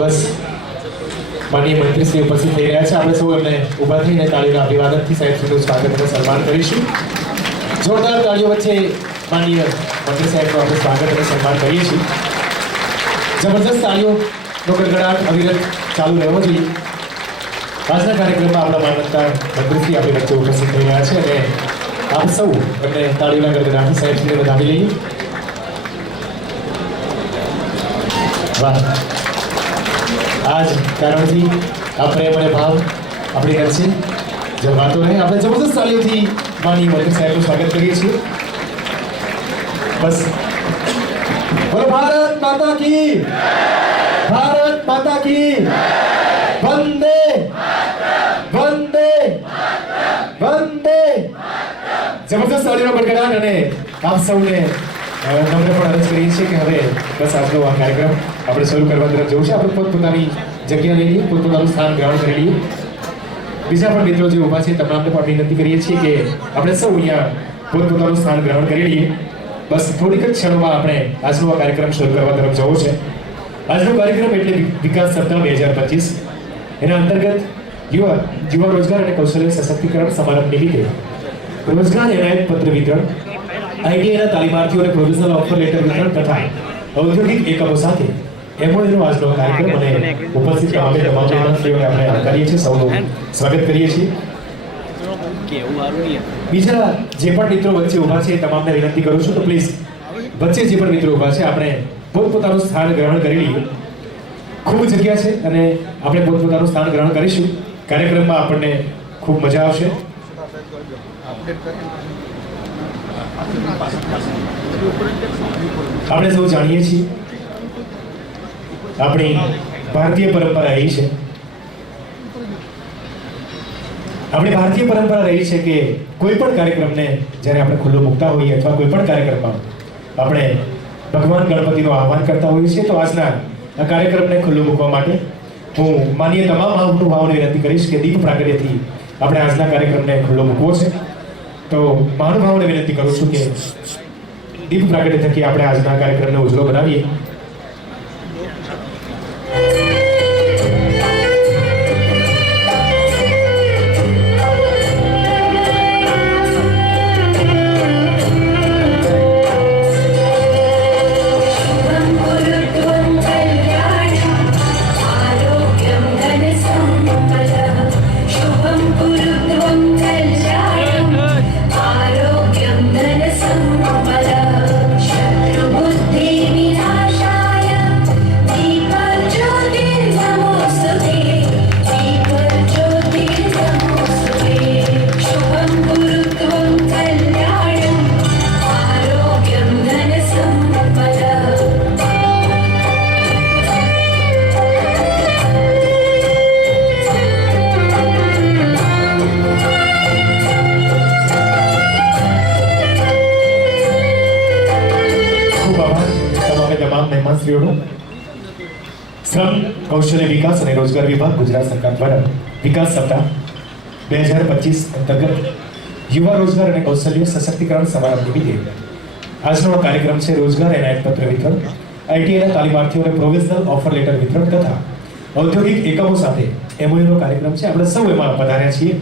બસ માનનીય મંત્રીશ્રી ઉપસ્થિત થઈ રહ્યા છે. આપણે સૌ એમને ઊભા થઈને તાળીના અભિવાદનથી સાહેબશ્રીનું સ્વાગત અને સન્માન કરીશું. જોરદાર તાળીઓ વચ્ચે માનનીય મંત્રી સાહેબનું આપણે સ્વાગત અને સન્માન કરીએ છીએ. જબરજસ્ત તાળીઓનો ગડગડાટ અવિરત ચાલુ રહેવો જોઈએ. આજના કાર્યક્રમમાં આપણા માનનીય મંત્રીશ્રી આપણી વચ્ચે ઉપસ્થિત થઈ રહ્યા છે અને આપ સૌ એમને તાળીઓના ગડગડાટથી સાહેબશ્રીને વધાવી લઈએ. વાહ, આજ કારણથી આ પ્રેમ અને ભાવ આપણી વચ્ચે જમાતો રહે. આપણે જબરદસ્ત તાળીઓથી માનનીય મંત્રી સાહેબનું સ્વાગત કરીએ છીએ. બસ બોલો ભારત માતા કી, ભારત માતા કી, વંદે વંદે વંદે. જબરદસ્ત તાળીઓનો ગડગડાટ અને આપ સૌને નમ્ર પણ અરજ કરીએ છીએ કે હવે બસ આજનો આ કાર્યક્રમ આપણે શરૂ કરવા તરફ જવું છે. આપણે પોતપોતાની જગ્યા લઈ લઈએ, પોતપોતાનું સ્થાન ગ્રહણ કરી લઈએ. બીજા પણ મિત્રો જે ઊભા છે તમામને પણ વિનંતી કરીએ છીએ કે આપણે સૌ અહીંયા પોતપોતાનું સ્થાન ગ્રહણ કરી લઈએ. બસ થોડીક જ ક્ષણોમાં આપણે આજનો આ કાર્યક્રમ શરૂ કરવા તરફ જવો છે. આજનો કાર્યક્રમ એટલે વિકાસ સપ્તાહ 2025. એના અંતર્ગત યુવા રોજગાર અને કૌશલ્ય સશક્તિકરણ સમારંભ નિમિત્તે રોજગાર એનાયત પત્ર વિતરણ, આઈટીઆઈના તાલીમાર્થીઓને પ્રોવિઝનલ ઓફર લેટર વિતરણ તથા ઔદ્યોગિક એકમો સાથે એમઓયુનો આજનો કાર્યક્રમ અને ઉપસ્થિત તમામ મહેમાનોને આપણે આવકારીએ છીએ, સૌનું સ્વાગત કરીએ છીએ. બીજા જે પણ મિત્રો વચ્ચે ઊભા છે તમામને વિનંતી કરું છું તો પ્લીઝ વચ્ચે જે પણ મિત્રો ઊભા છે આપણે પોતપોતાનું સ્થાન ગ્રહણ કરી લઈએ. ખૂબ જગ્યા છે અને આપણે પોતપોતાનું સ્થાન ગ્રહણ કરીશું. કાર્યક્રમમાં આપણને ખૂબ મજા આવશે. આપણે સૌ જાણીએ છીએ આપણી ભારતીય પરંપરા રહી છે. આપણી ભારતીય પરંપરા રહી છે કે કોઈ પણ કાર્યક્રમને જ્યારે આપણે ખુલ્લો મૂકતા હોઈએ અથવા કોઈ પણ કાર્યક્રમમાં આપણે ભગવાન ગણપતિનું આહ્વાન કરતા હોઈએ છીએ તો આજના આ કાર્યક્રમને ખુલ્લો મૂકવા માટે હું માનીય તમામ મહાનુભાવોને વિનંતી કરીશ કે દીપ પ્રાગટ્યથી આપણે આજના કાર્યક્રમને ખુલ્લો મૂકવો છે. તો મહાનુભાવોને વિનંતી કરું છું કે દીપ પ્રાગટ્ય થકી આપણે આજના કાર્યક્રમને ઉજળો બનાવીએ. શ્રમ કૌશલ્ય વિકાસ અને રોજગાર વિભાગ ગુજરાત સરકાર દ્વારા વિકાસ સપ્તાહ 2025 અંતર્ગત યુવા રોજગાર અને કૌશલ્ય સશક્તિકરણ સમારંભ નિમિત્તે આજનો કાર્યક્રમ છે રોજગાર એનાયત પત્ર વિતરણ, આઈટીઆઈના તાલીમાર્થીઓને પ્રોવિઝનલ ઓફર લેટર વિતરણ તથા ઔદ્યોગિક એકમો સાથે એમઓયુનો કાર્યક્રમ છે. આપણે સૌ એમાં પધાર્યા છીએ.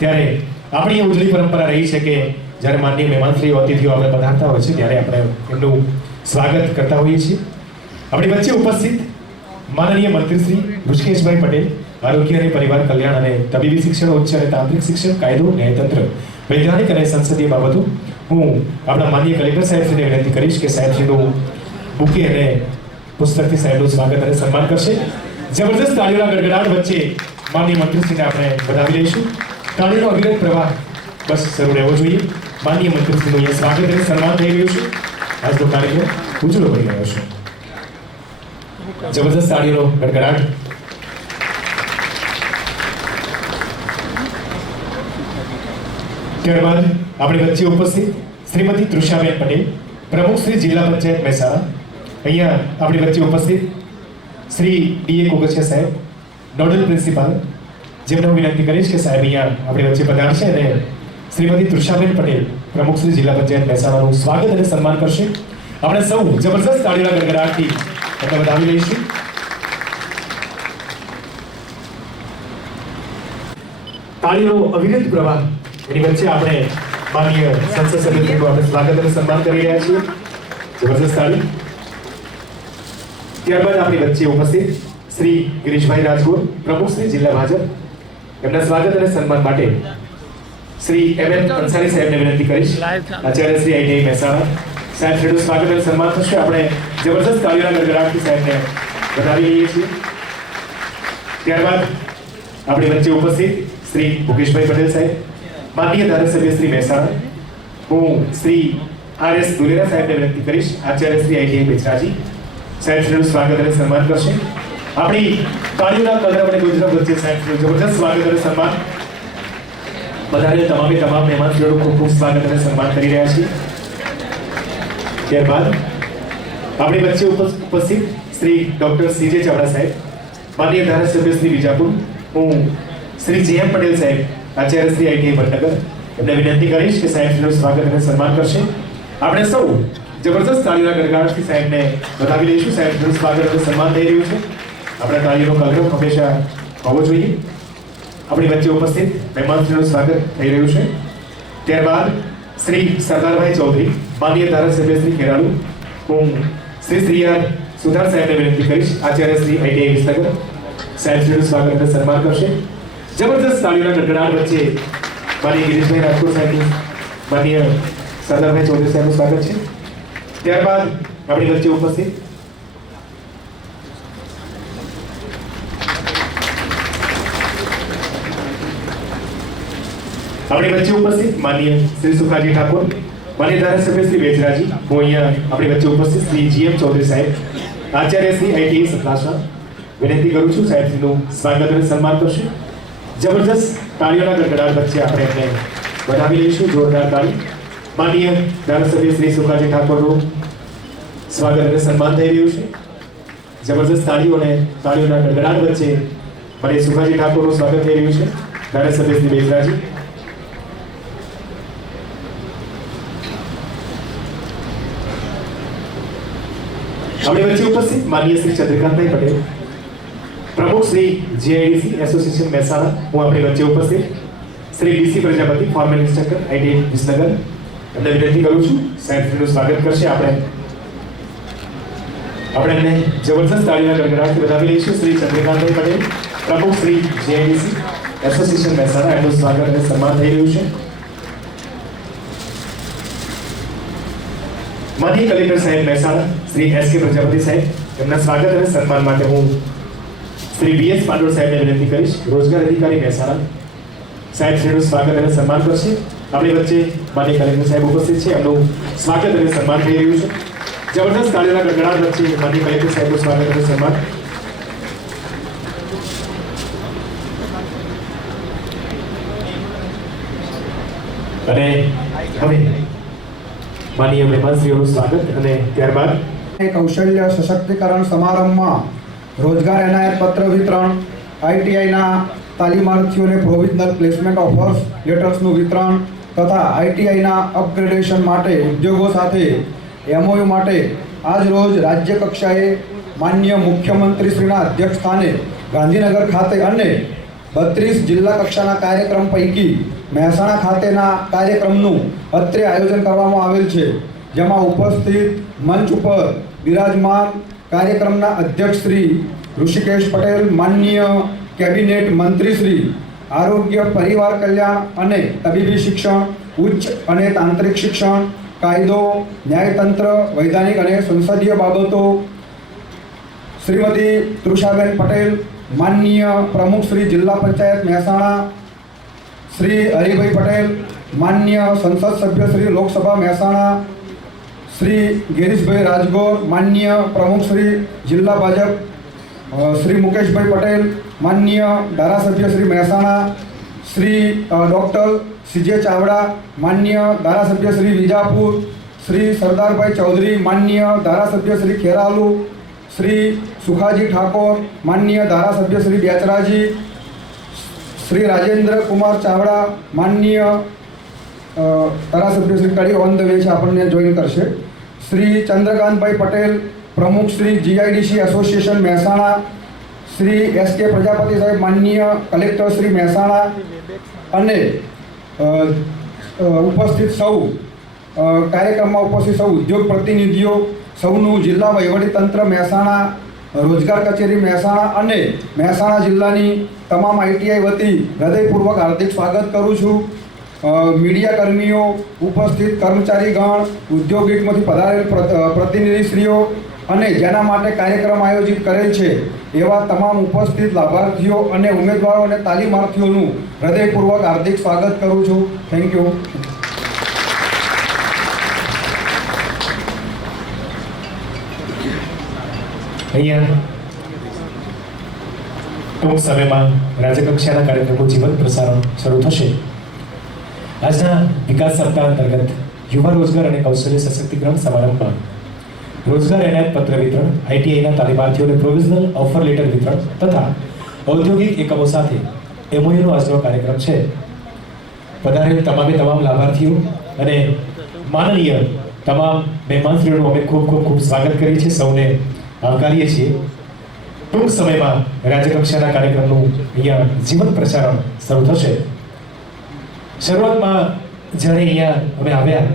ત્યારે આપણી એ ઉજળી પરંપરા રહી છે કે જ્યારે માનનીય મહેમાનશ્રીઓ અતિથિઓ આપણે પધારતા હોય છે ત્યારે આપણે એમનું સ્વાગત કરતા હોઈએ છીએ. આપણી વચ્ચે ઉપસ્થિત માનનીય મંત્રી શ્રી ઋષિકેશભાઈ પટેલ, આરોગ્ય અને પરિવાર કલ્યાણ અને તબીબી શિક્ષણ, ઉચ્ચ અને તાંત્રિક શિક્ષણ, કાયદો, ન્યાયતંત્ર, વૈધાનિક અને સંસદીય બાબતો. હું આપણા માનનીય કલેક્ટર સાહેબશ્રીને વિનંતી કરીશ કે સાહેબશ્રીનું બુકે અને પુસ્તકથી સાહેબનું સ્વાગત અને સન્માન કરશે. જબરદસ્ત તાળીઓના ગડગડાટ વચ્ચે માનનીય મંત્રીશ્રીને આપણે વધાવી લઈશું. તાળીનો અવિરત પ્રવાહ બસ શરૂ રહેવો જોઈએ. માનનીય મંત્રીશ્રીનું અહીંયા સ્વાગત અને સન્માન થઈ રહ્યું છે. આજનો કાર્યક્રમ ઉજળો બની રહ્યો છે. જબરદસ્ત તાળીઓનો ગડગડાટ. ત્યારબાદ આપણી વચ્ચે ઉપસ્થિત શ્રીમતી તૃષાબેન પટેલ, પ્રમુખ શ્રી જિલ્લા પંચાયત મહેસાણા. અહીંયા આપણી વચ્ચે ઉપસ્થિત શ્રી ડીએ કોગછિયા સાહેબ, નોડલ પ્રિન્સિપાલ, જેમને હું વિનંતી કરીશ કે સાહેબ અહીંયા આપણી વચ્ચે પધારશે અને શ્રીમતી તૃષાબેન પટેલ, પ્રમુખ શ્રી જિલ્લા પંચાયત મહેસાણાનું સ્વાગત અને સન્માન કરશે. આપણે સૌ જબરદસ્ત તાળીઓના ગડગડાટથી એમને વધાવી લઈશું. તાળીનો અવિરત પ્રવાહ એની વચ્ચે આપણે માનનીય સંસદ સભ્યનું આપણે સ્વાગત અને સન્માન કરી રહ્યા છીએ. જબરદસ્ત તાળી. ત્યારબાદ આપણી વચ્ચે ઉપસ્થિત શ્રી ગિરીશભાઈ રાજગોર, પ્રમુખ શ્રી જિલ્લા ભાજપ, એમના સ્વાગત અને સન્માન માટે શ્રી એમ.એન. અંસારી સાહેબને વિનંતી કરીશ. આચાર્ય શ્રી આઈટીઆઈ મહેસાણા સાહેબ શ્રીનું સ્વાગત અને સન્માન થશે. આપણે જબરદસ્ત તાળીઓના ગડગડાટથી સાહેબને વધાવી લઈએ છીએ. ત્યારબાદ આપણી વચ્ચે ઉપસ્થિત શ્રી મુકેશભાઈ પટેલ સાહેબ, માનનીય ધારાસભ્ય શ્રી મહેસાણા, હું શ્રી આર.એસ. દુલેરા સાહેબને વિનંતી કરીશ. આચાર્ય શ્રી આઈટીઆઈ બેચરાજી સાહેબ શ્રીનું સ્વાગત અને સન્માન કરશે. આપણી તાળીઓના કલરવ અને ગુજરાત વચ્ચે સાહેબ શ્રીનું જબરદસ્ત સ્વાગત અને સન્માન. બધાને તમામ મહેમાન શ્રીનું ખૂબ ખૂબ સ્વાગત અને સન્માન કરી રહ્યા છીએ. ત્યારબાદ આપણી વચ્ચે ઉપસ્થિત શ્રી ડોક્ટર સીજે ચાવડા સાહેબ, માનનીય ધારાસભ્ય શ્રી વિજાપુર, હું શ્રી જે.એમ. પટેલ સાહેબ, આચાર્ય શ્રી આઈટીઆઈ વડનગર, એમને વિનંતી કરીશ કે સાહેબ શ્રીનું સ્વાગત અને સન્માન કરશે. આપણે સૌ જબરદસ્ત તાળીઓના ગડગડાટથી સાહેબને વધાવી લઈશું. સાહેબ શ્રીનું સ્વાગત અને સન્માન થઈ રહ્યું છે. આપણા તાળીઓનો કલરવ હંમેશા હોવો જોઈએ. આપણી વચ્ચે ઉપસ્થિત મહેમાનશ્રીનું સ્વાગત થઈ રહ્યું છે. ત્યારબાદ શ્રી સરદારભાઈ ચૌધરી, માનનીય ધારાસભ્ય શ્રી ખેરાલુ, હું શ્રી શ્રીયાર સુધાર સાહેબને વિનંતી કરીશ. આચાર્ય શ્રી આઈટીઆઈ વિસનગર સાહેબ શ્રીનું સ્વાગત અને સન્માન કરશે. જબરદસ્ત તાળીઓના ગડગડાટ વચ્ચે માનનીય ગિરીશભાઈ રાજકોર સાહેબનું, માનનીય સરદારભાઈ ચૌધરી સાહેબનું સ્વાગત છે. ત્યારબાદ આપણી વચ્ચે ઉપસ્થિત માનનીય શ્રી સુખાજી ઠાકોર, માનનીય ધારાસભ્ય શ્રી બેચરાજી, હું અહીંયા આપણી વચ્ચે ઉપસ્થિત શ્રી જી.એમ. ચૌધરી સાહેબ, આચાર્ય શ્રી આઈટીઆઈ સતલાસણા, વિનંતી કરું છું સાહેબ શ્રીનું સ્વાગત અને સન્માન કરશે. જબરદસ્ત તાળીઓના ગડગડાટ વચ્ચે આપણે એમને વધાવી લઈશું. જોરદાર તાળી. માનનીય ધારાસભ્ય શ્રી સુખાજી ઠાકોરનું સ્વાગત અને સન્માન થઈ રહ્યું છે. જબરદસ્ત તાળીઓના ગડગડાટ વચ્ચે માનનીય સુખાજી ઠાકોરનું સ્વાગત થઈ રહ્યું છે. ધારાસભ્ય શ્રી બેચરાજી, આપણી વચ્ચે ઉપસ્થિત માનનીય શ્રી ચંદ્રકાંતભાઈ પટેલ, પ્રમુખ શ્રી જીઆઈડીસી એસોસિએશન મહેસાણા, હું આપણી વચ્ચે ઉપસ્થિત Shri DC Prajapati, formal instructor ITI Visnagar, એમને વિનંતી કરું છું સાહેબ શ્રીનું સ્વાગત કરશે. આપણે એમને જબરદસ્ત તાળીના ગડગડાટથી વધાવી લઈશું. શ્રી ચંદ્રકાંતભાઈ પટેલ, પ્રમુખ શ્રી જીઆઈડીસી એસોસિએશન મહેસાણા, એમનું સ્વાગત અને સન્માન થઈ રહ્યું છે. માનનીય કલેક્ટર સાહેબ મહેસાણા શ્રી એસ.કે. પ્રજાપતિ સાહેબ, એમના સ્વાગત અને સન્માન માટે હું શ્રી બી.એસ. પાંડોળ સાહેબને વિનંતી કરીશ. રોજગાર અધિકારી મહેસાણા સાહેબ શ્રીનું સ્વાગત અને સન્માન કરશે. આપણી વચ્ચે માનનીય કલેક્ટર સાહેબ ઉપસ્થિત છે, એમનું સ્વાગત અને સન્માન થઈ રહ્યું છે. જબરદસ્ત તાળીઓના ગડગડાટ વચ્ચે માનનીય કલેક્ટર સાહેબનું સ્વાગત અને સન્માન. અને હવે માનનીય મહેમાનશ્રીઓનું સ્વાગત અને ત્યારબાદ કૌશલ્ય સશક્તિકરણ સમારંભમાં રોજગાર એનાયત પત્ર વિતરણ, આઈટીઆઈના તાલીમાર્થીઓને પ્રોવિઝનલ પ્લેસમેન્ટ ઓફર્સ લેટર્સનું વિતરણ તથા આઈટીઆઈના અપગ્રેડેશન માટે ઉદ્યોગો સાથે એમઓયુ માટે આજ રોજ રાજ્ય કક્ષાએ માનનીય મુખ્યમંત્રીશ્રીના અધ્યક્ષ સ્થાને ગાંધીનગર ખાતે અને 32 જિલ્લા કક્ષાના કાર્યક્રમ પૈકી મહેસાણા ખાતેના કાર્યક્રમનું અત્રે આયોજન કરવામાં આવેલ છે, જેમાં ઉપસ્થિત મંચ ઉપર બિરાજમાન કાર્યક્રમના અધ્યક્ષ શ્રી ઋષિકેશ પટેલ, માનનીય કેબિનેટ મંત્રી શ્રી આરોગ્ય, પરિવાર કલ્યાણ અને તબીબી શિક્ષણ, ઉચ્ચ અને તાંત્રિક શિક્ષણ, કાયદો, ન્યાયતંત્ર, વૈધાનિક અને સંસદીય બાબતો શ્રીમતી તૃષાબેન પટેલ, માનનીય પ્રમુખ શ્રી જિલ્લા પંચાયત મહેસાણા શ્રી હરિભાઈ પટેલ, માનનીય સંસદ સભ્ય શ્રી લોકસભા મહેસાણા શ્રી ગિરીશભાઈ રાજગોર, માનનીય પ્રમુખ શ્રી જિલ્લા ભાજપ શ્રી મુકેશભાઈ પટેલ, માનનીય ધારાસભ્ય શ્રી મહેસાણા શ્રી ડૉક્ટર સીજે ચાવડા, માનનીય ધારાસભ્ય શ્રી વિજાપુર શ્રી સરદારભાઈ ચૌધરી, માનનીય ધારાસભ્ય શ્રી ખેરાલુ શ્રી સુખાજી ઠાકોર, માનનીય ધારાસભ્ય શ્રી બેચરાજી, શ્રી રાજેન્દ્ર કુમાર ચાવડા, માનનીય ધારાસભ્ય શ્રી કડી ઓન ધ વે છે, આપણને જોઈન કરશે, શ્રી ચંદ્રકાંતભાઈ પટેલ, પ્રમુખ શ્રી જીઆઈડીસી એસોસિએશન મહેસાણા, શ્રી એસ.કે. પ્રજાપતિ સાહેબ, માનનીય કલેક્ટર શ્રી મહેસાણા અને ઉપસ્થિત સૌ કાર્યક્રમમાં ઉપસ્થિત સૌ ઉદ્યોગ પ્રતિનિધિઓ, સૌનું જિલ્લા વહીવટીતંત્ર મહેસાણા, રોજગાર કચેરી મહેસાણા અને મહેસાણા જિલ્લાની તમામ આઈટીઆઈ વતી હૃદયપૂર્વક હાર્દિક સ્વાગત કરું છું. મીડિયા કર્મીઓ, ઉપસ્થિત કર્મચારીગણ, ઉદ્યોગિકમાંથી પધારેલ પ્રતિનિધિશ્રીઓ અને જેના માટે કાર્યક્રમ આયોજિત કરેલ છે એવા તમામ ઉપસ્થિત લાભાર્થીઓ અને ઉમેદવારો અને તાલીમાર્થીઓનું હૃદયપૂર્વક હાર્દિક સ્વાગત કરું છું. Thank you. અહીંયા ટૂંક સમયમાં રાજ્યકક્ષાના કાર્યક્રમો જીવંત પ્રસારણ શરૂ થશે. આજના વિકાસ સપ્તાહ અંતર્ગત યુવા રોજગાર અને કૌશલ્ય સશક્તિકરણ સમારંભમાં રોજગાર એનાયત પત્ર વિતરણ, આઈટીઆઈના તાલીમાર્થીઓને પ્રોવિઝનલ ઓફર લેટર વિતરણ તથા ઔદ્યોગિક એકમો સાથે એમઓયુનો આજનો કાર્યક્રમ છે. પધારેલ તમામ લાભાર્થીઓ અને માનનીય તમામ મહેમાનશ્રીઓનું અમે ખૂબ સ્વાગત કરીએ છીએ, સૌને આવકારીએ છીએ. ટૂંક સમયમાં રાજ્યકક્ષાના કાર્યક્રમનું અહીંયા જીવંત પ્રસારણ શરૂ થશે. શરૂઆતમાં જ્યારે અહીંયા અમે આવ્યા,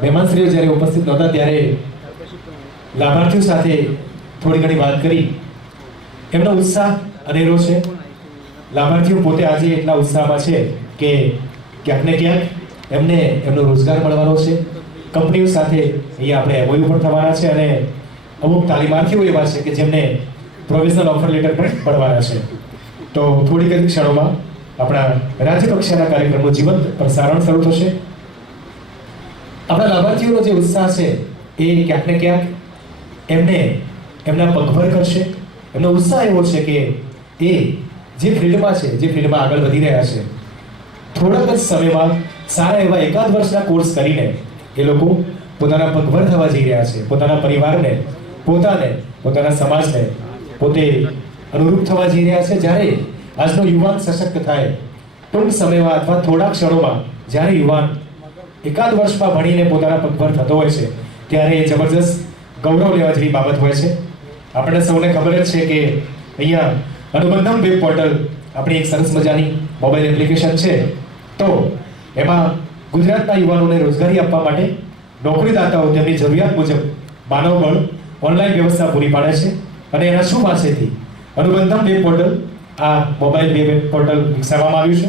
મહેમાનશ્રીઓ જ્યારે ઉપસ્થિત નહોતા ત્યારે લાભાર્થીઓ સાથે થોડી ઘણી વાત કરી. એમનો ઉત્સાહ અનેરો છે. લાભાર્થીઓ પોતે આજે એટલા ઉત્સાહમાં છે કે ક્યાંક ને ક્યાંક એમને એમનો રોજગાર મળવાનો છે. કંપનીઓ સાથે અહીંયા આપણે એમઓયુ પણ થવાના છે અને અમુક તાલીમાર્થીઓ એવા છે કે જેમને પ્રોવિઝનલ ઓફર લેટર પણ મળવાના છે. તો થોડીક જ ક્ષણોમાં આપણા રાજ્ય કક્ષાના કાર્યક્રમનું જીવંત પ્રસારણ શરૂ થશે. આપણા લાભાર્થીઓનો જે ઉત્સાહ છે એ ક્યાંક ને ક્યાંક એમને એમના પગભર કરશે. એમનો ઉત્સાહ એવો છે કે એ જે ફિલ્ડમાં છે, જે ફિલ્ડમાં આગળ વધી રહ્યા છે, થોડાક જ સમયમાં સારા એવા એકાદ વર્ષના કોર્સ કરીને એ લોકો પોતાના પગભર થવા જઈ રહ્યા છે. પોતાના પરિવારને, પોતાને, પોતાના સમાજને પોતે અનુરૂપ થવા જઈ રહ્યા છે. જ્યારે આજનો યુવાન સશક્ત થાય, ટૂંક સમયમાં અથવા થોડા ક્ષણોમાં જ્યારે યુવાન એકાદ વર્ષમાં ભણીને પોતાના પગભર થતો હોય છે ત્યારે એ જબરજસ્ત ગૌરવ લેવા જેવી બાબત હોય છે. આપણે સૌને ખબર જ છે કે અહીંયા અનુબંધમ વેબ પોર્ટલ આપણી એક સરસ મજાની મોબાઈલ એપ્લિકેશન છે. તો એમાં ગુજરાતના યુવાનોને રોજગારી આપવા માટે નોકરીદાતાઓ તેમની જરૂરિયાત મુજબ માનવબળ ઓનલાઈન વ્યવસ્થા પૂરી પાડે છે અને એના શું પાસેથી અનુબંધમ વેબ પોર્ટલ, આ મોબાઈલ વેબ પોર્ટલ વિકસાવવામાં આવ્યું છે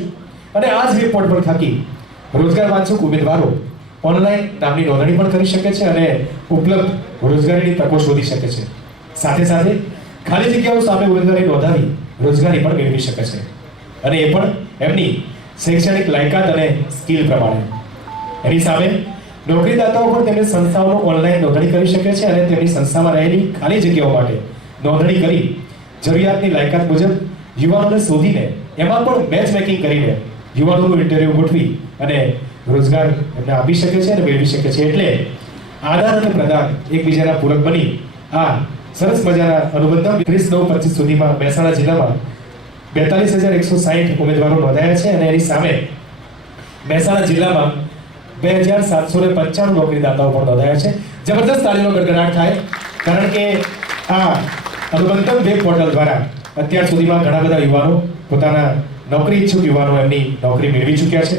અને આ જ વેબ પોર્ટલ થકી રોજગાર વાંચુક ઉમેદવારો ઓનલાઈન નામની નોંધણી પણ કરી શકે છે અને ઉપલબ્ધ રોજગારીની તકો શોધી શકે છે. સાથે સાથે ખાલી જગ્યાઓ સામે ઉમેદવારી નોંધાવી રોજગારી પણ મેળવી શકે છે અને એ પણ એમની શૈક્ષણિક લાયકાત અને સ્કિલ પ્રમાણે. એની સામે નોકરીદાતાઓ પણ તેમની સંસ્થાઓનો ઓનલાઈન નોંધણી કરી શકે છે અને તેમની સંસ્થામાં રહેલી ખાલી જગ્યાઓ માટે નોંધણી કરી જરૂરિયાતની લાયકાત મુજબ યુવાનોને શોધીને એમાં પણ મેચ મેકિંગ કરીને યુવાનોનું ઇન્ટરવ્યુ ગોઠવી અને રોજગાર એમને આપી શકે છે અને મેળવી શકે છે. એટલે આદાન અને પ્રદાન એકબીજાના પૂરક બની આ સરસ મજાના અનુબંધમ 30/9/25 સુધીમાં મહેસાણા જિલ્લામાં 42,160 ઉમેદવારો નોંધાયા છે અને એની સામે મહેસાણા જિલ્લામાં 2,795 નોકરીદાતાઓ પણ નોંધાયા છે. જબરદસ્ત તાળીનો ગડગડાટ થાય, કારણ કે આ અનુબંધમ વેબ પોર્ટલ દ્વારા અત્યાર સુધીમાં ઘણા બધા યુવાનો, પોતાના નોકરી ઈચ્છુક યુવાનો એમની નોકરી મેળવી ચૂક્યા છે.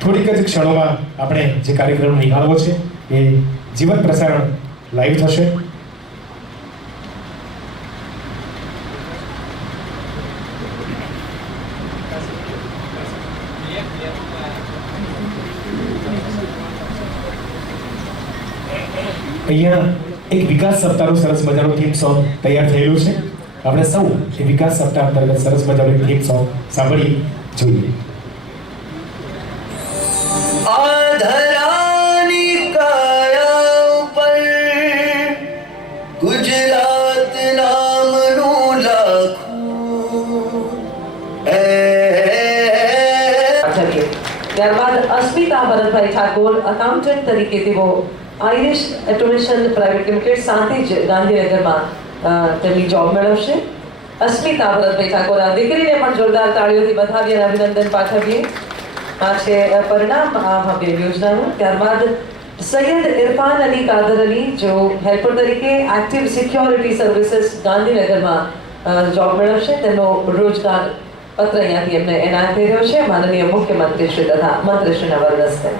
થોડીક જ ક્ષણોમાં આપણે જે કાર્યક્રમ નિહાળવો છે એ જીવંત પ્રસારણ લાઈવ થશે. અહીંયા એક વિકાસ સપ્તાહનું સરસ મજાનું થીમ સોંગ તૈયાર થયેલું છે. આપણે સૌ એ વિકાસ સપ્તાહ અંતર્ગત સરસ મજાનું થીમ સોંગ સાંભળી જોઈએ. આધરાની કાયા ઉપર ગુજરાત નામનું લખું. ત્યારબાદ અસ્મિતા ભરતભાઈ ઠાકોર અકાઉન્ટન્ટ તરીકે તેઓ આઈરિશ ઓટોમેશન પ્રાઇવેટ લિમિટેડ સાથે જ ગાંધીનગરમાં તેમની જોબ મેળવશે. અસ્મિતા ભરતભાઈ ઠાકોર, આ દીકરીને પણ જોરદાર તાળીઓથી વધાવી અને અભિનંદન પાઠવીએ. આ છે પરિણામ આ ભવ્ય યોજનાનું. ત્યારબાદ સૈયદ ઇરફાન અલી કાદર અલી, જો હેલ્પર તરીકે એક્ટિવ સિક્યોરિટી સર્વિસીસ ગાંધીનગરમાં જોબ મેળવશે તેમનો રોજગાર પત્ર અહીંયાથી એમને એનાયત થઈ રહ્યો છે માનનીય મુખ્યમંત્રીશ્રી તથા મંત્રીશ્રીના વરદ હસ્તે.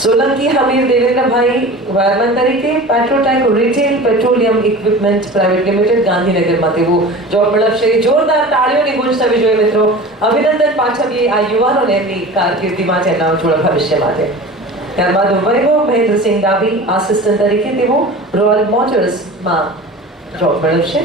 સોલંકી હમીર દેવેન્દ્રભાઈ વાયરમેન તરીકે Petrotech retail petroleum equipment private limited ગાંધીનગરમાં તેઓ જોબ મેળવશે. જોરદાર તાળીઓની ગુંજ થવી જોઈએ મિત્રો. અભિનંદન પાઠવીએ આ યુવાનોને એમની કારકિર્દી માટે, એમના ઉજ્જવળ ભવિષ્ય માટે. ત્યારબાદ વૈભવ મહેન્દ્રસિંહ ડાભી આસિસ્ટન્ટ તરીકે તેઓ રોયલ મોટર્સમાં જોબ મેળવશે.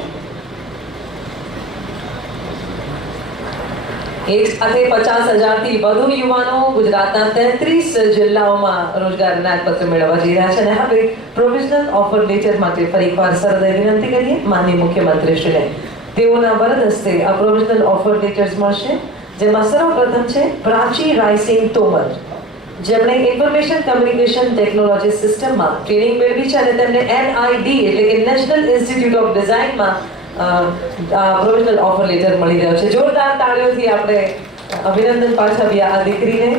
એક સાથે 50,000થી વધુ યુવાનો ગુજરાતના 33 જિલ્લાઓમાં રોજગાર એનાયતપત્ર મેળવવા જઈ રહ્યા છે. અને હવે પ્રોવિઝનલ ઓફર લેટર માટે ફરી એકવાર સરદય વિનંતી કરીએ માનનીય મુખ્યમંત્રીશ્રીને. તેઓના વરદ હસ્તે આ પ્રોવિઝનલ ઓફર લેટર્સ મળશે, જેમાં સર્વપ્રથમ છે પ્રાચી રાયસિંગ તોમર, જેમણે ઇન્ફોર્મેશન કમ્યુનિકેશન ટેકનોલોજી સિસ્ટમમાં ટ્રેનિંગ મેળવી છે અને તેમને NID એટલે કે નેશનલ ઇન્સ્ટિટ્યૂટ ઓફ ડિઝાઇનમાં પ્રોવિઝનલ ઓફર લેટર મળી રહ્યો છે. જોરદાર તાળીઓથી આપણે અભિનંદન પાઠવીએ આ દીકરીને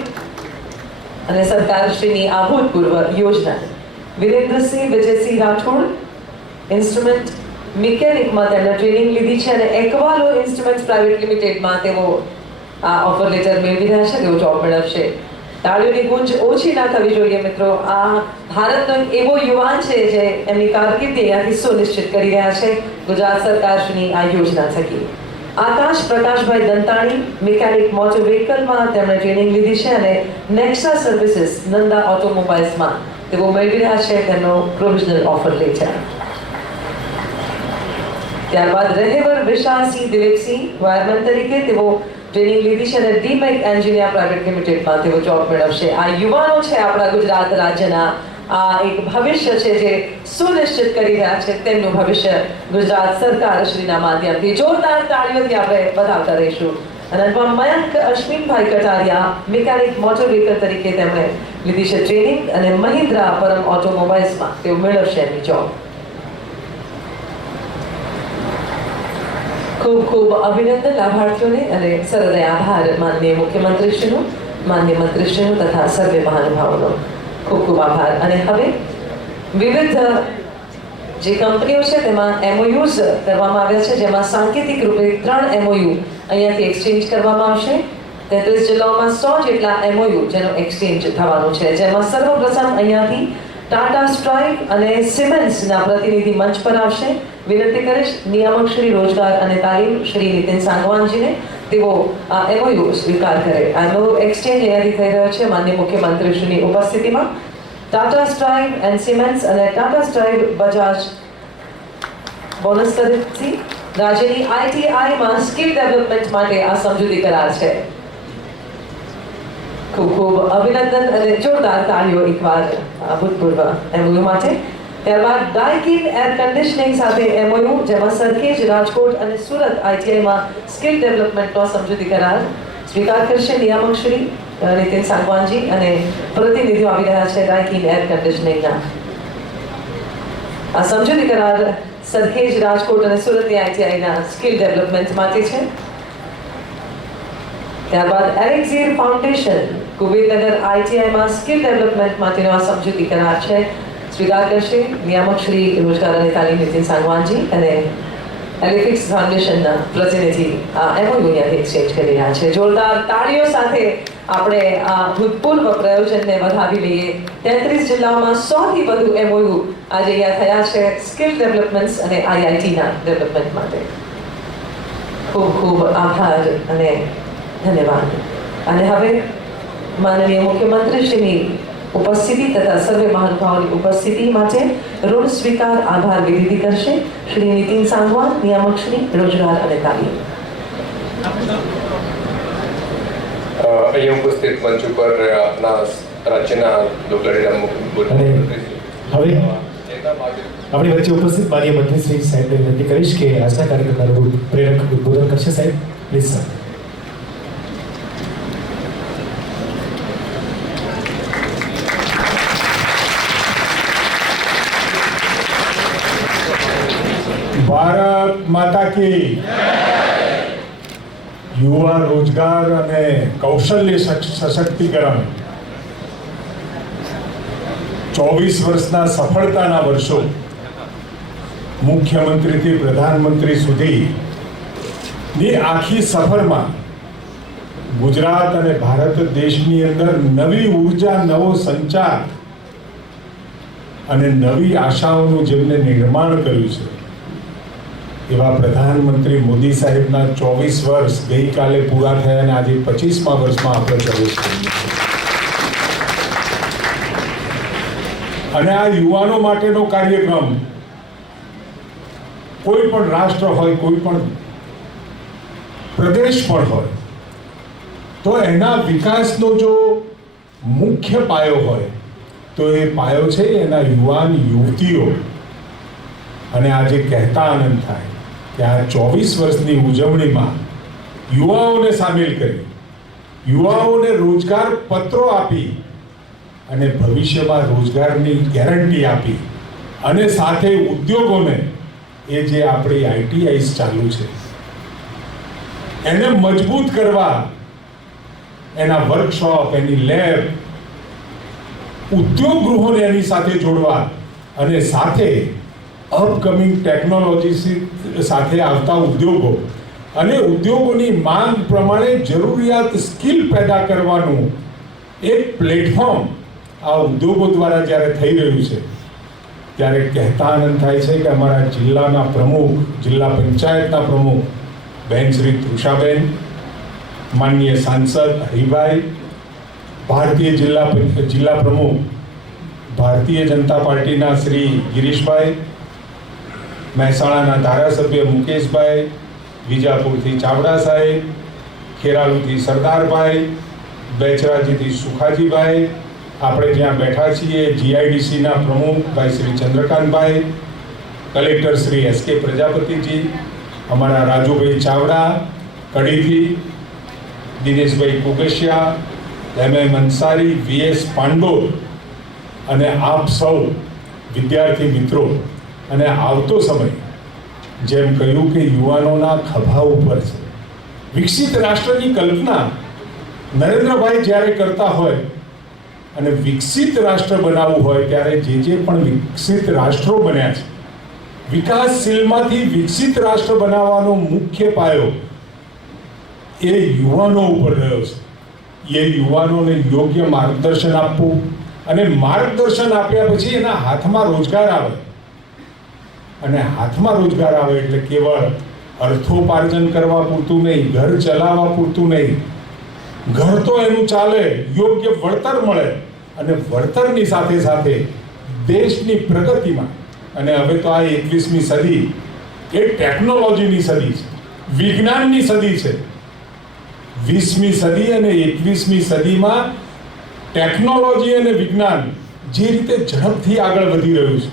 અને સરકારશ્રીની આ ભૂતપૂર્વ યોજના. વિરેન્દ્રસિંહ વિજયસિંહ રાઠોડ ઇન્સ્ટ્રુમેન્ટ મિકેનિકમાં તેમણે ટ્રેનિંગ લીધી છે અને એકવાલો ઇન્સ્ટ્રુમેન્ટ્સ પ્રાઇવેટ લિમિટેડમાં તેઓ આ ઓફર લેટર મેળવી રહ્યા છે. તેઓ જોબ મેળવશે. તાળીઓની ગુંજ ઓછી ના થવી જોઈએ મિત્રો. આ ભારતનો એવો યુવાન છે જે એમની કારકિર્દી અહીંયાથી સુનિશ્ચિત કરી રહ્યા છે ગુજરાત સરકારશ્રીની આ યોજના થકી. આકાશ પ્રકાશભાઈ દંતાણી મિકેનિક મોટર વ્હીકલમાં તેમણે ટ્રેનિંગ લીધી છે અને નેક્સા સર્વિસીસ નંદા ઓટોમોબાઇલ્સમાં તેઓ મેળવી રહ્યા છે તેમનો પ્રોવિઝનલ ઓફર લેટર. ત્યારબાદ રહેવર વિશાલસિંહ દિલીપસિંહ વાયરમેન તરીકે તેઓ ટ્રેનિંગ લીધી છે અને ડીમેક એન્જિનિયર પ્રાઇવેટ લિમિટેડમાં તેઓ જોબ મેળવશે. આ યુવાનો છે આપણા ગુજરાત રાજ્યના. આ એક ભવિષ્ય છે જે સુનિશ્ચિત કરી રહ્યા છે તેમનું ભવિષ્ય ગુજરાત સરકારશ્રીના માધ્યમથી. જોરદાર તાળીઓથી આપણે વધાવતા રહીશું. અને મયંક અશ્વિનભાઈ કટારિયા મિકેનિક મોટર વ્હીકલ તરીકે તેમણે લીધી છે ટ્રેનિંગ અને મહિન્દ્રા પરમ ઓટોમોબાઇલ્સમાં તેઓ મેળવશે એમની જોબ. ખૂબ ખૂબ અભિનંદન લાભાર્થીઓને અને સરહદય આભાર માનનીય મુખ્યમંત્રીશ્રીનો, માનનીય મંત્રીશ્રીનો તથા સર્વે મહાનુભાવોનો ખૂબ ખૂબ આભાર. અને હવે વિવિધ જે કંપનીઓ છે તેમાં MOUs કરવામાં આવ્યા છે, જેમાં સાંકેતિક રૂપે 3 MOU અહીંયાથી એક્સચેન્જ કરવામાં આવશે. 33 જિલ્લાઓમાં 100 જેટલા MOU જેનો એક્સચેન્જ થવાનું છે, જેમાં સર્વપ્રથમ અહીંયાથી ટાટા સ્ટ્રાઇક અને સિમેન્સના પ્રતિનિધિ મંચ પર આવશે. વિનંતી કરીશ નિયામક શ્રી રોજગાર અને તાલીમ શ્રી નીતિન સાંગવાનજીને તેઓ આ MOU સ્વીકાર કરે. આનો એક્સચેન્જ અહીંયાથી થઈ રહ્યો છે માનનીય મુખ્યમંત્રીશ્રીની ઉપસ્થિતિમાં. ટાટા સ્ટ્રાઇક એન્ડ સિમેન્સ અને ટાટા સ્ટ્રાઇક બજાજ બોનસ તરફથી રાજ્યની ITIમાં સ્કિલ ડેવલપમેન્ટ માટે આ સમજૂતી કરાર છે. ખૂબ ખૂબ અભિનંદન અને જોરદાર તાળીઓ એકવાર ભૂતપૂર્વ MOU માટે. ત્યારબાદ ડાયકિન એર કન્ડિશનિંગ સાથે MOU, જેમાં સરખેજ, રાજકોટ અને સુરત ITIમાં સ્કિલ ડેવલપમેન્ટનો સમજૂતી કરાર સ્વીકાર કરશે નિયામક શ્રી નીતિન સાંગવાનજી અને પ્રતિનિધિઓ આવી રહ્યા છે ડાયકિન એર કન્ડિશનિંગના. આ સમજૂતી કરાર સરખેજ, રાજકોટ અને સુરતની ITIના સ્કિલ ડેવલપમેન્ટ માટે છે. ત્યારબાદ એલેક્ઝિયર ફાઉન્ડેશન કુબેરનગર ITIમાં સ્કિલ ડેવલપમેન્ટ માટેનો આ સમજૂતી કરાર છે સ્વીકાર કરશે નિયામક શ્રી રોજગાર અને તાલીમ નીતિન સાંગવાનજી અને એલિફિક્સ ફાઉન્ડેશનના પ્રતિનિધિ આ MOU અહીંયાથી એક્સચેન્જ કરી રહ્યા છે. જોરદાર તાળીઓ સાથે આપણે આ ભૂતપૂર્વ પ્રયોજનને વધાવી લઈએ. 33 જિલ્લાઓમાં 100થી વધુ MOU આજે અહીંયા થયા છે સ્કિલ ડેવલપમેન્ટ્સ અને IITના ડેવલપમેન્ટ માટે. ખૂબ ખૂબ આભાર અને ધન્યવાદ. અને હવે માનનીય મુખ્યમંત્રીશ્રીની ઉપસ્થિતિ તથા સર્વે મહાનુભાવોની ઉપસ્થિતિ માટે ઋણ સ્વીકાર આભાર વિધિ કરશે શ્રી નીતિન સાંગવાન, નિયામક શ્રી રોજગાર અને તાલીમ. અહીંયા ઉપસ્થિત મંચ ઉપર આપના રાજ્યના લોકલાડીલા મુખ્યમંત્રી હવે આપણી વચ્ચે ઉપસ્થિત માનનીય મંત્રી શ્રી સાહેબને વિનંતી કરીશ કે આજના કાર્યક્રમના પ્રેરક ઉદ્બોધન કરશે. સાહેબ પ્લીઝ સર. ભારત માતા કી યુવા રોજગાર અને કૌશલ્ય સશક્તિકરણ 24 વર્ષના સફળતાના વર્ષો મુખ્યમંત્રીથી પ્રધાનમંત્રી સુધીની આખી સફરમાં ગુજરાત અને ભારત દેશની અંદર નવી ઉર્જા, નવો સંચાર અને નવી આશાઓનું જેમને નિર્માણ કર્યું છે એવા પ્રધાનમંત્રી મોદી સાહેબના 24 વર્ષ ગઈકાલે પૂરા થયા અને આજે 25મા વર્ષમાં આપણે પ્રવેશ કરીએ છીએ. અને આ યુવાનો માટેનો કાર્યક્રમ કોઈ પણ રાષ્ટ્ર હોય, કોઈ પણ પ્રદેશ પણ હોય, તો એના વિકાસનો જો મુખ્ય પાયો હોય તો એ પાયો છે એના યુવાન યુવતીઓ. અને આજે કહેતા આનંદ થાય કે આ 24 વર્ષની ઉજવણીમાં યુવાઓને સામેલ કરી, યુવાઓને રોજગાર પત્રો આપી અને ભવિષ્યમાં રોજગારની ગેરંટી આપી અને સાથે ઉદ્યોગોને એ જે આપણી આઈટીઆઈસ ચાલુ છે એને મજબૂત કરવા, એના વર્કશોપ, એની લેબ, ઉદ્યોગ ગૃહોને એની સાથે જોડવા અને સાથે અપકમિંગ ટેકનોલોજી સાથે આવતા ઉદ્યોગો અને ઉદ્યોગોની માંગ પ્રમાણે જરૂરિયાત સ્કિલ પેદા કરવાનું એક પ્લેટફોર્મ આ ઉદ્યોગો દ્વારા જ્યારે થઈ રહ્યું છે ત્યારે કહેતા આનંદ થાય છે કે અમારા જિલ્લાના પ્રમુખ, જિલ્લા પંચાયતના પ્રમુખ બહેન શ્રી તૃષાબેન, માનનીય સાંસદ હરિભાઈ, ભારતીય જિલ્લા પ્રમુખ ભારતીય જનતા પાર્ટીના શ્રી ગિરીશભાઈ, મહેસાણાના ધારાસભ્ય મુકેશભાઈ, વિજાપુરથી ચાવડા સાહેબ, ખેરાલુથી સરદારભાઈ, બેચરાજીથી સુખાજીભાઈ, આપણે જ્યાં બેઠા છીએ જીઆઈડીસીના પ્રમુખ ભાઈ શ્રી ચંદ્રકાંતભાઈ, કલેક્ટર શ્રી એસ.કે. પ્રજાપતિજી, અમારા રાજુભાઈ ચાવડા કડીથી, દિનેશભાઈ કુગેશિયા, એમ.એમ. અંસારી, વી.એસ. પાંડોર અને આપ સૌ વિદ્યાર્થી મિત્રો. અને આવતો સમય જેમ કહ્યું કે યુવાનોના ખભા ઉપર છે. વિકસિત રાષ્ટ્રની કલ્પના નરેન્દ્રભાઈ જ્યારે કરતા હોય અને વિકસિત રાષ્ટ્ર બનાવવું હોય ત્યારે જે પણ વિકસિત રાષ્ટ્રો બન્યા છે, વિકાસશીલમાંથી વિકસિત રાષ્ટ્ર બનાવવાનો મુખ્ય પાયો એ યુવાનો ઉપર રહ્યો છે. એ યુવાનોને યોગ્ય માર્ગદર્શન આપવું અને માર્ગદર્શન આપ્યા પછી એના હાથમાં રોજગાર આવે. અને હાથમાં રોજગાર આવે એટલે કેવળ અર્થોપાર્જન કરવા પૂરતું નહીં, ઘર ચલાવવા પૂરતું નહીં, ઘર તો એનું ચાલે, યોગ્ય વળતર મળે અને વળતરની સાથે સાથે દેશની પ્રગતિમાં. અને હવે તો આ 21મી સદી એ ટેકનોલોજીની સદી છે, વિજ્ઞાનની સદી છે. 20મી સદી અને 21મી સદીમાં ટેકનોલોજી અને વિજ્ઞાન જે રીતે ઝડપથી આગળ વધી રહ્યું છે,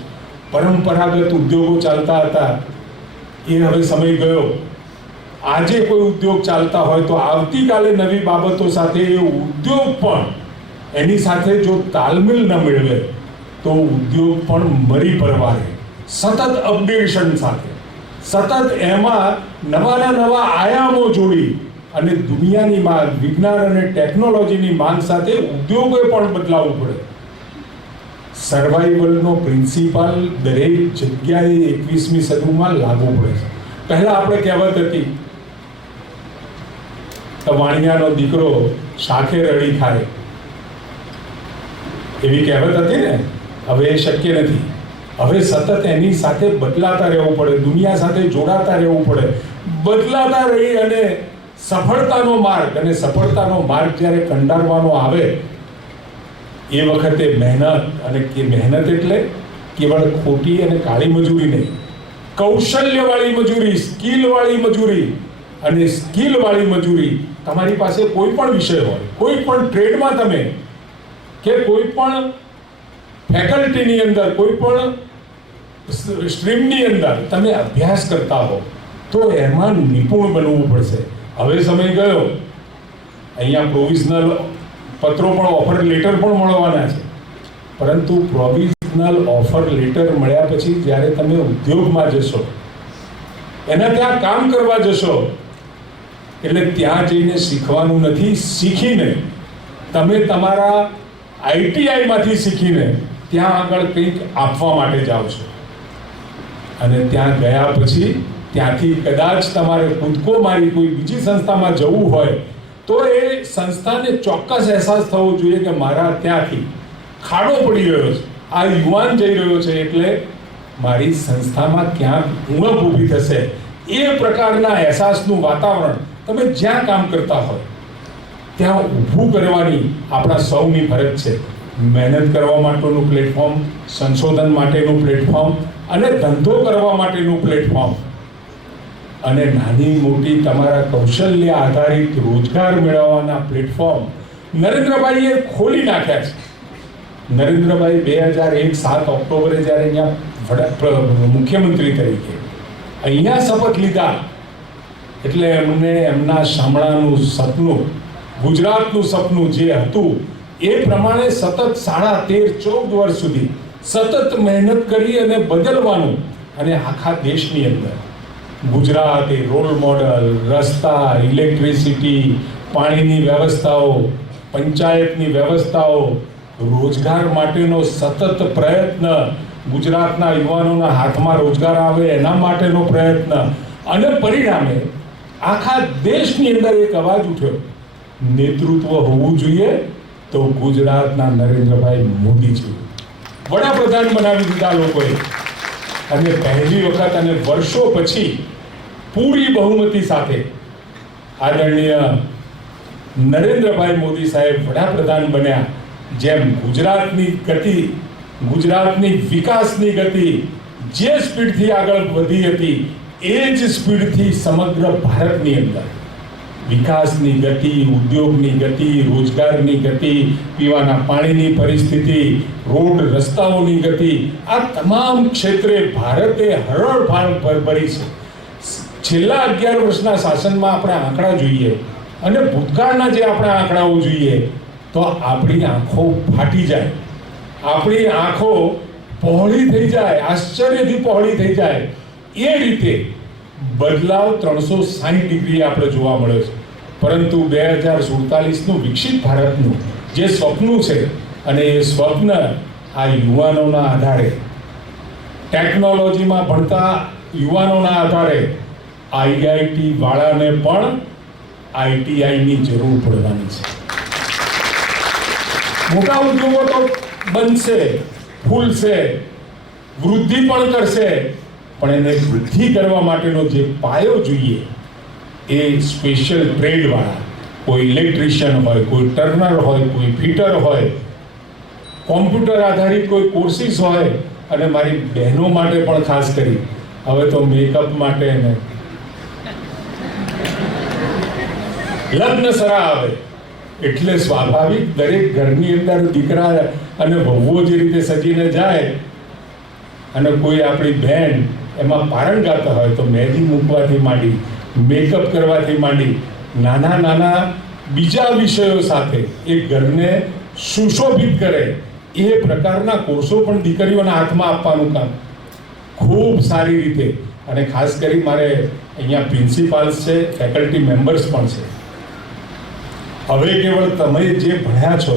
પરંપરાગત ઉદ્યોગો ચાલતા હતા એ હવે સમય ગયો. આજે કોઈ ઉદ્યોગ ચાલતા હોય તો આવતીકાલે નવી બાબતો સાથે એ ઉદ્યોગ પણ એની સાથે જો તાલમેલ ન મેળવે તો ઉદ્યોગ પણ મરી પરવારે. સતત અપડેશન સાથે, સતત એમાં નવાના નવા આયામો જોડી અને દુનિયાની માંગ, વિજ્ઞાન અને ટેકનોલોજીની માંગ સાથે ઉદ્યોગોએ પણ બદલાવવું પડે. સર્વાઈવલનો પ્રિન્સિપાલ દરેક જગ્યાએ 21મી સદીમાં લાગુ પડે છે. પહેલા આપણે કહેવત હતી કે વાણિયાનો દીકરો શાખે રડી ખાય, એવી કહેવત હતી ને. હવે એ શક્ય નથી. હવે સતત એની સાથે બદલાતા રહેવું પડે, દુનિયા સાથે જોડાતા રહેવું પડે, બદલાતા રહી અને સફળતાનો માર્ગ, અને સફળતાનો માર્ગ જ્યારે કંડારવાનો આવે એ વખતે મહેનત, અને મહેનત એટલે કેવળ ખોટી અને કાળી મજૂરી નહીં, કૌશલ્યવાળી મજૂરી, સ્કિલવાળી મજૂરી. અને સ્કિલવાળી મજૂરી તમારી પાસે કોઈ પણ વિષય હોય, કોઈ પણ ટ્રેડમાં તમે કે કોઈ પણ ફેકલ્ટીની અંદર, કોઈ પણ સ્ટ્રીમની અંદર તમે અભ્યાસ કરતા હો તો એમાં નિપુણ બનવું પડશે. હવે સમય ગયો, અહીંયા પ્રોવિઝનલ પત્રો પણ, ઓફર લેટર પણ મળવાના છે, પરંતુ પ્રોવિઝનલ ઓફર લેટર મળ્યા પછી જ્યારે તમે ઉદ્યોગમાં જશો, એના ત્યાં કામ કરવા જશો, એટલે ત્યાં જઈને શીખવાનું નથી, શીખીને તમે તમારા આઈટીઆઈમાંથી શીખીને ત્યાં આગળ કંઈક આપવા માટે જાઓ છો. અને ત્યાં ગયા પછી ત્યાંથી કદાચ તમારે કૂદકો મારી કોઈ બીજી સંસ્થામાં જવું હોય તો એ સંસ્થાને ચોક્કસ અહેસાસ થવો જોઈએ કે મારા ત્યાંથી ખાડો પડી રહ્યો છે, આ યુવાન જઈ રહ્યો છે, એટલે મારી સંસ્થામાં ક્યાંક ઉણપ ઊભી થશે. એ પ્રકારના અહેસાસનું વાતાવરણ તમે જ્યાં કામ કરતા હોય ત્યાં ઊભું કરવાની આપણા સૌની ફરજ છે. મહેનત કરવા માટેનું પ્લેટફોર્મ, સંશોધન માટેનું પ્લેટફોર્મ અને ધંધો કરવા માટેનું પ્લેટફોર્મ અને નાની મોટી તમારા કૌશલ્ય આધારિત રોજગાર મેળવવાના પ્લેટફોર્મ નરેન્દ્રભાઈએ ખોલી નાખ્યા છે. નરેન્દ્રભાઈ 2001 7 ઓક્ટોબરે જ્યારે અહીંયા મુખ્યમંત્રી તરીકે અહીંયા શપથ લીધા એટલે એમને એમના શામળાનું સપનું, ગુજરાતનું સપનું જે હતું એ પ્રમાણે સતત 13.5-14 વર્ષ સુધી સતત મહેનત કરી અને બદલવાનું, અને આખા દેશની અંદર ગુજરાત એ રોલ મોડલ, રસ્તા, ઇલેક્ટ્રિસિટી, પાણીની વ્યવસ્થાઓ, પંચાયતની વ્યવસ્થાઓ, રોજગાર માટેનો સતત પ્રયત્ન, ગુજરાતના યુવાનોના હાથમાં રોજગાર આવે એના માટેનો પ્રયત્ન, અને પરિણામે આખા દેશની અંદર એક અવાજ ઉઠ્યો, નેતૃત્વ હોવું જોઈએ તો ગુજરાતના નરેન્દ્રભાઈ મોદીજી વડાપ્રધાન બનાવી દીધા લોકોએ. અને પહેલી વખત અને વર્ષો પછી પૂરી બહુમતી સાથે આદરણીય નરેન્દ્રભાઈ મોદી સાહેબ વડાપ્રધાન બન્યા. જેમ ગુજરાતની ગતિ, ગુજરાતની વિકાસની ગતિ જે સ્પીડથી આગળ વધી હતી એ જ સ્પીડથી સમગ્ર ભારતની અંદર વિકાસની ગતિ, ઉદ્યોગની ગતિ, રોજગારની ગતિ, પીવાના પાણીની પરિસ્થિતિ, રોડ રસ્તાઓની ગતિ, આ તમામ ક્ષેત્રે ભારતે હરણફાળ ભરી છે. છેલ્લા 11 વર્ષના શાસનમાં આપણે આંકડા જોઈએ અને ભૂતકાળના જે આપણા આંકડાઓ જોઈએ તો આપણી આંખો ફાટી જાય, આપણી આંખો પહોળી થઈ જાય, આશ્ચર્યથી પહોળી થઈ જાય. એ રીતે બદલાવ 360 ડિગ્રી આપણે જોવા મળ્યો છે. પરંતુ 2047નું વિકસિત ભારતનું જે સ્વપ્ન છે, અને એ સ્વપ્ન આ યુવાનોના આધારે, ટેકનોલોજીમાં ભણતા યુવાનોના આધારે આઈઆઈટી વાળાને પણ આઈટીઆઈની જરૂર પડવાની છે. મોટા ઉદ્યોગો તો બનશે, ફૂલશે, વૃદ્ધિ પણ કરશે, પણ એને વૃદ્ધિ કરવા માટેનો જે પાયો જોઈએ એ સ્પેશિયલ ટ્રેડ વાળા, કોઈ ઇલેક્ટ્રિશિયન હોય, કોઈ ટર્નર હોય, કોઈ ફિટર હોય, કોમ્પ્યુટર આધારિત કોઈ કોર્સિસ હોય, અને મારી બહેનો માટે પણ ખાસ કરી હવે તો મેકઅપ માટે ને લગ્ન સરા આવે એટલે સ્વાભાવિક દરેક ઘરની અંદર દીકરા અને વહુઓ જે રીતે સજીને જાય અને કોઈ આપણી બહેન એમાં પારંગત હોય તો મહેંદી મૂકવાથી માંડી, મેકઅપ કરવાથી માંડી, નાના નાના બીજા વિષયો સાથે એ ઘરને સુશોભિત કરે એ પ્રકારના કોર્સો પણ દીકરીઓના હાથમાં આપવાનું કામ ખૂબ સારી રીતે. અને ખાસ કરી મારે અહીંયા પ્રિન્સિપાલ્સ છે, ફેકલ્ટી મેમ્બર્સ પણ છે. હવે કેવળ તમે જે ભણ્યા છો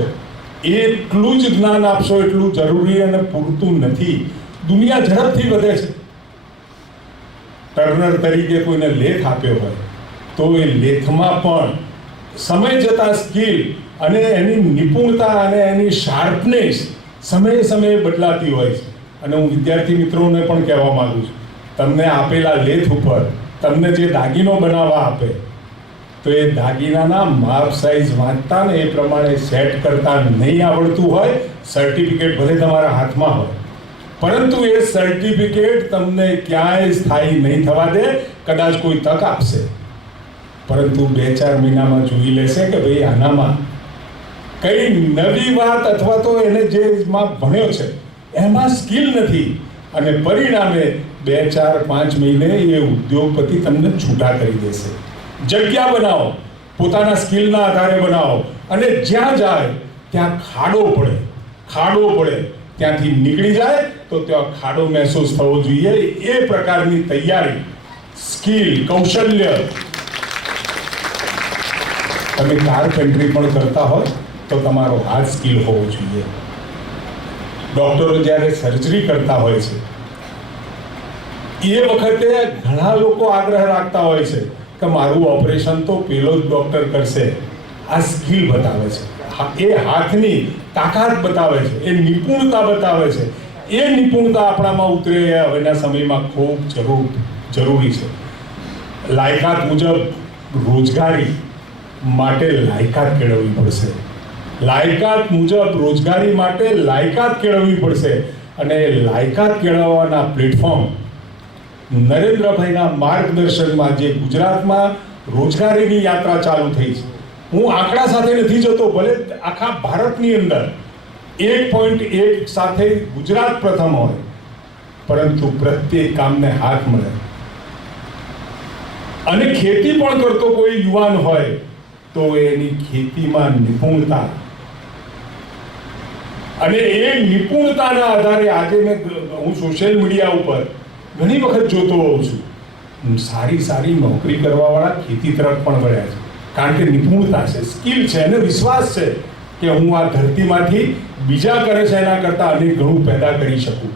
એટલું જ જ્ઞાન આપશો એટલું જરૂરી અને પૂરતું નથી. દુનિયા ઝડપથી વધે છે. ટર્નર તરીકે કોઈને લેખ આપ્યો હોય તો એ લેખમાં પણ સમય જતાં સ્કિલ અને એની નિપુણતા અને એની શાર્પનેસ સમયે સમયે બદલાતી હોય છે. અને હું વિદ્યાર્થી મિત્રોને પણ કહેવા માંગુ છું, તમને આપેલા લેખ ઉપર તમને જે દાગીનો બનાવવા આપે તો એ દાગીનાના માપ સાઈઝ વાંચતા ને એ પ્રમાણે સેટ કરતા નહીં આવડતું હોય, સર્ટિફિકેટ ભલે તમારા હાથમાં હોય, પરંતુ એ સર્ટિફિકેટ તમને ક્યાંય સ્થાયી નહીં થવા દે. કદાચ કોઈ તક આપશે, પરંતુ 2-4 મહિનામાં જોઈ લેશે કે ભાઈ આનામાં કઈ નવી વાત અથવા તો એને જેમાં ભણ્યો છે એમાં સ્કિલ નથી. અને પરિણામે 2-4-5 મહિને એ ઉદ્યોગપતિ તમને છૂટા કરી દેશે. જગ્યા બનાવો, પોતાના સ્કિલના આધારે બનાવો, અને જ્યાં જાય ત્યાં ખાડો પડે ત્યાંથી નીકળી જાય તો ત્યાં ખાડો મહેસૂસ થવો જોઈએ. એ પ્રકારની તૈયારી, સ્કિલ, કૌશલ્ય. તમે કાર્પેન્ટ્રી પણ કરતા હોય તો તમારો હાથ સ્કિલ હોવો જોઈએ. ડૉક્ટરો જ્યારે સર્જરી કરતા હોય છે એ વખતે ઘણા લોકો આગ્રહ રાખતા હોય છે કે મારું ઓપરેશન તો પેલો જ ડૉક્ટર કરશે. આ સ્કિલ બતાવે છે, એ હાથની તાકાત બતાવે છે, એ નિપુણતા બતાવે છે. એ નિપુણતા આપણામાં ઉતરે એ હવેના સમયમાં ખૂબ જરૂરી છે. લાયકાત મુજબ રોજગારી માટે લાયકાત કેળવવી પડશે. લાયકાત મુજબ રોજગારી માટે લાયકાત કેળવવી પડશે. અને લાયકાત કેળવવાના પ્લેટફોર્મ નરેન્દ્રભાઈના માર્ગદર્શનમાં જે ગુજરાતમાં રોજગારીની યાત્રા ચાલુ થઈ છે, હું આંકડા સાથે નથી જતો, ભલે આખા ભારતની અંદર 1.1 સાથે ગુજરાત પ્રથમ હોય, પરંતુ પ્રત્યેક કામને હાથ મળે અને ખેતી પણ કરતો કોઈ યુવાન હોય તો એની ખેતીમાં નિપુણતા અને એ નિપુણતાના આધારે આજે હું સોશિયલ મીડિયા ઉપર ઘણી વખત જોતો હોઉં છું, સારી નોકરી કરવાવાળા ખેતી તરફ પણ વળ્યા છે. કારણ કે નિપુણતા છે, સ્કિલ છે અને વિશ્વાસ છે કે હું આ ધરતીમાંથી બીજા કરે છે એના કરતાં અનેક ઘણું પેદા કરી શકું.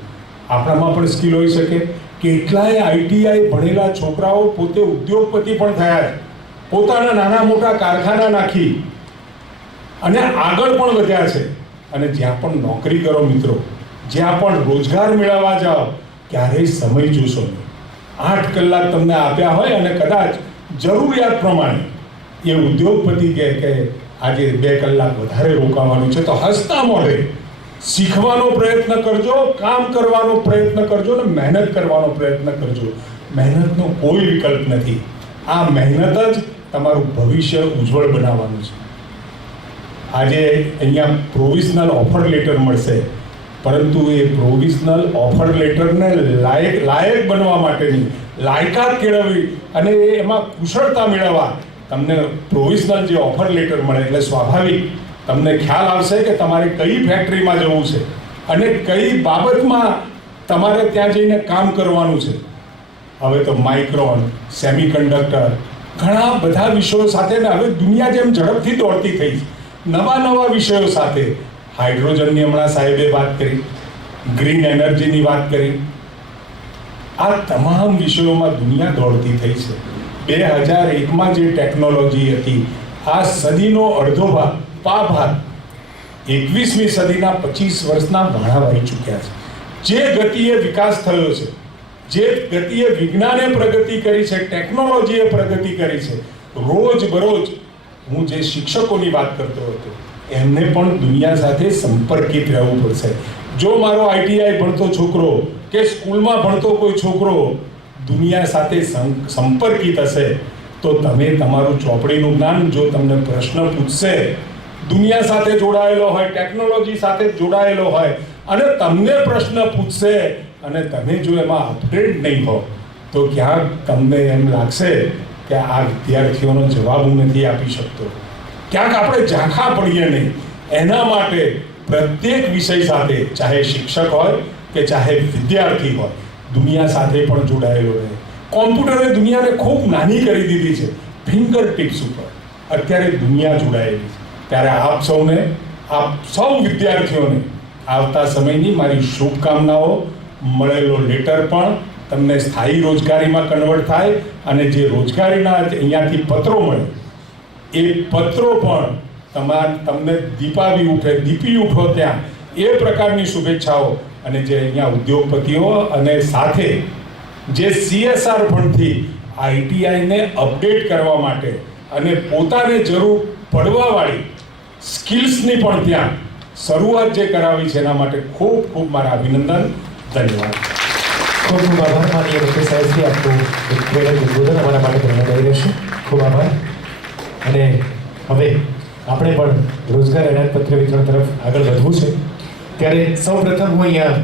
આપણામાં પણ સ્કિલ હોઈ શકે. કેટલાય આઈટીઆઈ ભણેલા છોકરાઓ પોતે ઉદ્યોગપતિ પણ થયા છે, પોતાના નાના મોટા કારખાના નાખી અને આગળ પણ વધ્યા છે. અને જ્યાં પણ નોકરી કરો મિત્રો, જ્યાં પણ રોજગાર મેળવવા જાઓ, ક્યારેય સમય જોશો નહીં. 8 કલાક તમને આપ્યા હોય અને કદાચ જરૂરિયાત પ્રમાણે એ ઉદ્યોગપતિ કહે કે આજે 2 કલાક વધારે રોકાવાનું છે, તો હસતા મોઢે શીખવાનો પ્રયત્ન કરજો, કામ કરવાનો પ્રયત્ન કરજો અને મહેનત કરવાનો પ્રયત્ન કરજો. મહેનતનો કોઈ વિકલ્પ નથી. આ મહેનત જ તમારું ભવિષ્ય ઉજ્જવળ બનાવવાનું છે. આજે અહીંયા પ્રોવિઝનલ ઓફર લેટર મળશે, પરંતુ એ પ્રોવિઝનલ ઓફર લેટરને લાયક બનવા માટેની લાયકાત કેળવવી અને એમાં કુશળતા મેળવવા તમને પ્રોવિઝનલ જે ઓફર લેટર મળે એટલે સ્વાભાવિક તમને ખ્યાલ આવશે કે તમારે કઈ ફેક્ટરીમાં જવું છે અને કઈ બાબતમાં તમારે ત્યાં જઈને કામ કરવાનું છે. હવે તો માઇક્રોન, સેમિકન્ડક્ટર, ઘણા બધા વિષયો સાથે ને હવે દુનિયા જેમ ઝડપથી દોડતી થઈ છે, નવા વિષયો સાથે. હાઇડ્રોજનની હમણાં સાહેબે વાત કરી, ગ્રીન એનર્જીની વાત કરી. આ તમામ વિષયોમાં દુનિયા દોડતી થઈ છે. 2001માં જે ટેકનોલોજી હતી, આ સદીનો અડધો ભાગ 21મી સદીના 25 વર્ષના વાળાવાળી ચૂક્યા છે. જે ગતિએ વિકાસ થયો છે, જે ગતિએ વિજ્ઞાને પ્રગતિ કરી છે, ટેકનોલોજીએ પ્રગતિ કરી છે, રોજ બરોજ હું જે શિક્ષકોની વાત કરતો હતો, એમને પણ દુનિયા સાથે સંપર્કિત રહેવું પડશે. જો મારો આઈટીઆઈ ભણતો છોકરો કે સ્કૂલમાં ભણતો કોઈ છોકરો દુનિયા સાથે સંપર્કિત હશે, તો તમે તમારું ચોપડીનું જ્ઞાન, જો તમને પ્રશ્ન પૂછશે, દુનિયા સાથે જોડાયેલો હોય, ટેકનોલોજી સાથે જોડાયેલો હોય અને તમને પ્રશ્ન પૂછશે અને તમે જો એમાં અપડેટ નહીં હો, તો ક્યાંક તમને એમ લાગશે કે આ વિદ્યાર્થીઓનો જવાબ હું નથી આપી શકતો. ક્યાંક આપણે ઝાંખા પડીએ નહીં. એના માટે પ્રત્યેક વિષય સાથે, ચાહે શિક્ષક હોય કે ચાહે વિદ્યાર્થી હોય, દુનિયા સાથે પણ જોડાયેલો રહે. કોમ્પ્યુટરે દુનિયાને ખૂબ નાની કરી દીધી છે, ફિંગર ટિપ્સ ઉપર અત્યારે દુનિયા જોડાયેલી છે. ત્યારે આપ સૌ વિદ્યાર્થીઓને આવતા સમયની મારી શુભકામનાઓ. મળેલો લેટર પણ તમને સ્થાયી રોજગારીમાં કન્વર્ટ થાય અને જે રોજગારીના અહીંયાથી પત્રો મળે, એ પત્રો પણ તમને દીપી ઉઠો ત્યાં એ પ્રકારની શુભેચ્છાઓ. અને જે અહીંયા ઉદ્યોગપતિઓ અને સાથે જે CSR ફંડથી આઈટીઆઈને અપડેટ કરવા માટે અને પોતાને જરૂર પડવાવાળી સ્કિલ્સની પણ ત્યાં શરૂઆત જે કરાવી છે, એના માટે ખૂબ ખૂબ મારા અભિનંદન. ધન્યવાદ. ખૂબ ખૂબ આભાર માનીય ડૉક્ટર સાહેબજી. આપનું એક પ્રેરક ઉદ્બોધન અમારા માટે પ્રેરણાદાયી રહેશે. ખૂબ આભાર. અને હવે આપણે પણ રોજગાર એનાયતપત્ર વિતરણ તરફ આગળ વધવું છે. ત્યારે સૌપ્રથમ હું અહીંયા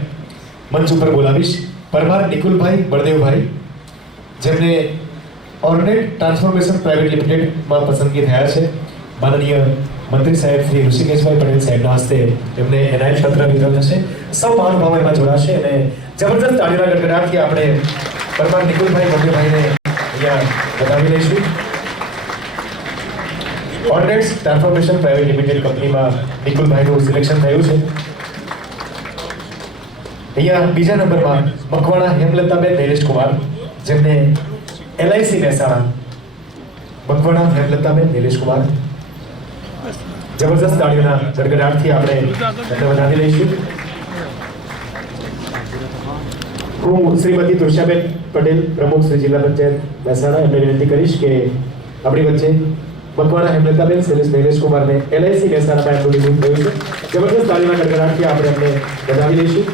મંચ ઉપર બોલાવીશ પરમાર નિકુલભાઈ બળદેવભાઈ, જેમને ઓર્નેટ ટ્રાન્સફોર્મેશન પ્રાઇવેટ લિમિટેડમાં પસંદગી થયા છે. માનનીય મંત્રી સાહેબ શ્રી ઋષિકેશભાઈ પટેલ સાહેબના હસ્તે તેમને એનાયત પત્ર વિતરણ થશે. સૌ મહાનુભાવો એમાં જોડાશે અને જબરદસ્ત તાળીના ગડગડાટથી આપણે પરમાર નિકુલભાઈ બળદેવભાઈને અહીંયા વધાવી લઈશું. ઓર્નેટ્સ ટ્રાન્સફોર્મેશન પ્રાઇવેટ લિમિટેડ કંપનીમાં નિકુલભાઈનું સિલેક્શન થયું છે. અહીંયા બીજા નંબરમાં મકવાણા હેમલતાબેન નૈલેશકુમાર, જેમને LIC મહેસાણા. મકવાણા હેમલતાબેન નૈલેશકુમાર. જબરદસ્ત તાળીઓના ગડગડાટથી આપણે એમને વધાવી લઈશું. હું શ્રીમતી તુષાબેન પટેલ, પ્રમુખ શ્રી જિલ્લા પંચાયત મહેસાણા, એમને વિનંતી કરીશ કે આપણી વચ્ચે મકવાણા હેમલતાબેન શૈલેષ નૈલેશકુમારને LIC મહેસાણામાં એમનું નિમણૂક થયું છે. જબરદસ્ત તાળીના ગડગડાટથી આપણે એમને વધાવી લઈશું.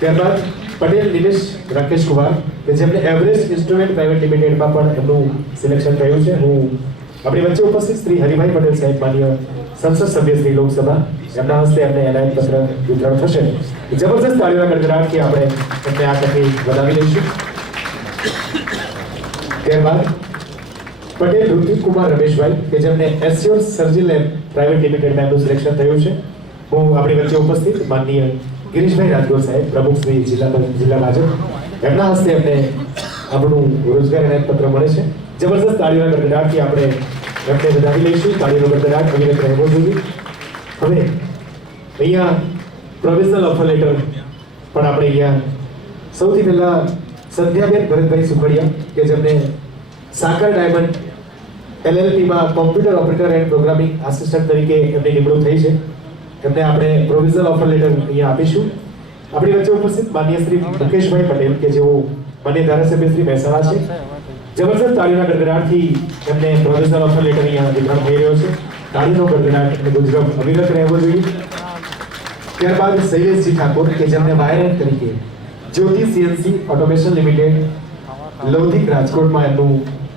ત્યારબાદ પટેલ નિલેશ રાકેશકુમાર, કે જેમને એવરેસ્ટ ઇન્સ્ટ્રુમેન્ટ પ્રાઇવેટ લિમિટેડમાં પણ એમનું સિલેક્શન થયું છે. હું આપણી વચ્ચે ઉપસ્થિત શ્રી હરિભાઈ પટેલ સાહેબ, માન્ય સંસદ સભ્ય શ્રી લોકસભા, એમના હસ્તે એમને એનાયત પત્ર વિતરણ થશે. જબરદસ્ત તાળીઓના ગડગડાટથી આપણે એમને આ તકે વધાવી લઈશું. ત્યારબાદ પટેલ ઋતિકકુમાર રમેશભાઈ, કે જેમને એસ્યોર સર્જિલ લેબ પ્રાઇવેટ લિમિટેડમાં એમનું સિલેક્શન થયું છે. હું આપણી વચ્ચે ઉપસ્થિત માનનીય ગિરીશભાઈ રાજગોર સાહેબ, પ્રમુખ શ્રી જિલ્લા ભાજપ, એમના હસ્તે એમને આપણું રોજગાર એનાયત પત્ર મળે છે. જબરદસ્ત તાળીઓના ગડગડાટથી આપણે એમને વધાવી લઈશું. તાળીનો ગડગડાટ અવિરત રહેવો જોઈએ. હવે અહીંયા પ્રોવિઝનલ ઓફર લેટર પણ આપણે અહીંયા સૌથી પહેલા સંધ્યાબેન ભરતભાઈ સુખડિયા, કે જેમને સાકર ડાયમંડ LLPમાં computer operator and programming assistant તરીકે એમની નિમણૂક થઈ છે. એમને આપણે પ્રોવિઝનલ ઓફર લેટર અહીંયા આપીશું. આપણી વચ્ચે ઉપસ્થિત માન્ય શ્રી મુકેશભાઈ પટેલ, કે જેઓ માન્ય ધારાસભ્ય શ્રી મહેસાણા છે. જબરદસ્ત તાળીના ગડગડાટથી એમને પ્રોવિઝનલ ઓફર લેટર અહીંયા વિતરણ થઈ રહ્યો છે. તાળીનો ગડગડાટ અને ગુંજરમ અવિરત રહેવો જોઈએ. ત્યારબાદ શૈલેષજી ઠાકોર, કે જેમને વાયર તરીકે જ્યોતિ CNC ઓટોમેશન લિમિટેડ લૌધિક રાજકોટમાં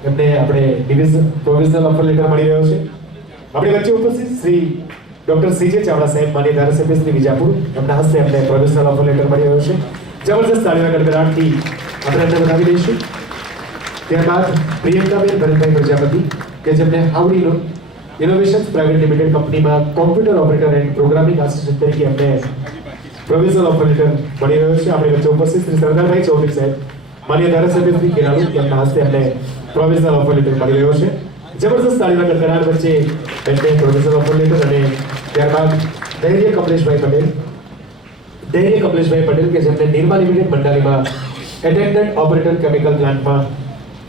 એમને આપણે ડિવિઝન પ્રોવિઝનલ ઓફર લેટર મળી રહ્યો છે. આપણી વચ્ચે ઉપસ્થિત શ્રી ડોક્ટર CJ ચાવડા સાહેબ, માન્ય ધારાસભ્ય શ્રી વિજાપુર, એમના હસ્તે એમને પ્રોવિઝનલ ઓફર લેટર મળી રહ્યો છે. જબરદસ્ત તાળીના ગડગડાટથી આપણે એમને વધાવી દઈશું. ત્યારબાદ પ્રિયંકાબેન ભરતભાઈ પ્રજાપતિ, કે જેમને હાઉડી ઇનોવેશન્સ પ્રાઇવેટ લિમિટેડ કંપનીમાં computer operator and programming assistant તરીકે એમને પ્રોવિઝનલ ઓફર લેટર મળી રહ્યો છે. આપણી વચ્ચે ઉપસ્થિત શ્રી સરદારભાઈ ચૌધરી સાહેબ, માન્ય ધારાસભ્ય શ્રી કેરાલુ, એમના હસ્તે એમને પ્રોવિઝનલ ઓફર લેટર મળી રહ્યો છે. જબરદસ્ત તાળીના ગડગડાટ વચ્ચે એમને પ્રોવિઝનલ ઓફર લેટર. અને ત્યારબાદ ધૈર્ય કમલેશભાઈ પટેલ, કે જેમને નિર્મા લિમિટેડ મંડાલીમાં એટેન્ડન્ટ ઓપરેટર કેમિકલ પ્લાન્ટમાં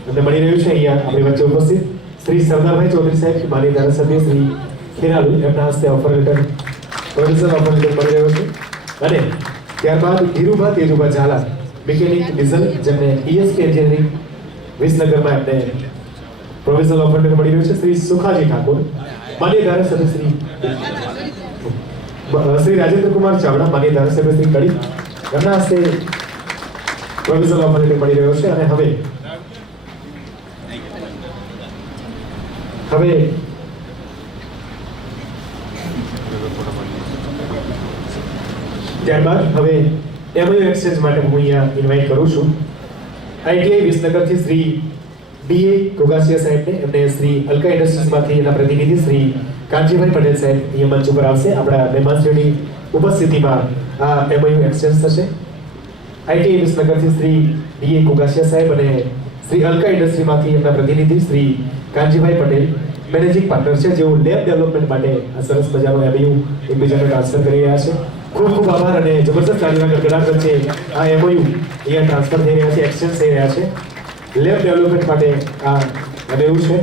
એમને મળી રહ્યું છે. અહીંયા આપણી વચ્ચે ઉપસ્થિત શ્રી સરદારભાઈ ચૌધરી સાહેબ, માન્ય ધારાસભ્ય શ્રી ખેરાલુ, એમના હસ્તે offer letter provisional offer letter મળી રહ્યો છે. અને ત્યારબાદ ધીરુભા તેજુભા ઝાલા, મિકેનિક ડીઝલ, જેમને ESK એન્જિનિયરિંગ વિસનગરમાં એમને પ્રોવિઝનલ ઓફર લેટર મળી રહ્યું છે. શ્રી સુખાજી ઠાકોર, માન્ય ધારાસભ્ય શ્રી રાજેન્દ્ર કુમાર ચાવડા, માન્ય ધારાસભ્ય શ્રી કડી, એમના હસ્તે પ્રોવિઝનલ ઓફર લેટર મળી રહ્યો છે. અને હવે ત્યારબાદ હવે MOU એક્સચેન્જ માટે હું અહીંયા ઇન્વાઇટ કરું છું ITI વિસનગરથી શ્રી DA કોગાસિયા સાહેબને. એમને શ્રી અલ્કા ઇન્ડસ્ટ્રીઝમાંથી એના પ્રતિનિધિ શ્રી કાંજીભાઈ પટેલ સાહેબ અહીંયા મંચ ઉપર આવશે. આપણા મહેમાનશ્રીની ઉપસ્થિતિમાં આ MOU એક્સચેન્જ થશે. ITI વિસનગરથી શ્રી DA કોગાસિયા સાહેબ અને શ્રી અલ્કા ઇન્ડસ્ટ્રીમાંથી એમના પ્રતિનિધિ શ્રી કાંજીભાઈ પટેલ, મેનેજિંગ પાર્ટનર છે, જેઓ લેબ ડેવલપમેન્ટ માટે આ સરસ મજાનો MOU એકબીજાને ટ્રાન્સફર કરી રહ્યા છે. ખૂબ ખૂબ આભાર. અને જબરદસ્ત તાળીના ગડગડાટ વચ્ચે આ MOU અહીંયા ટ્રાન્સફર થઈ રહ્યા છે, એક્સચેન્જ થઈ રહ્યા છે. લેબ ડેવલપમેન્ટ માટે આ MOU છે.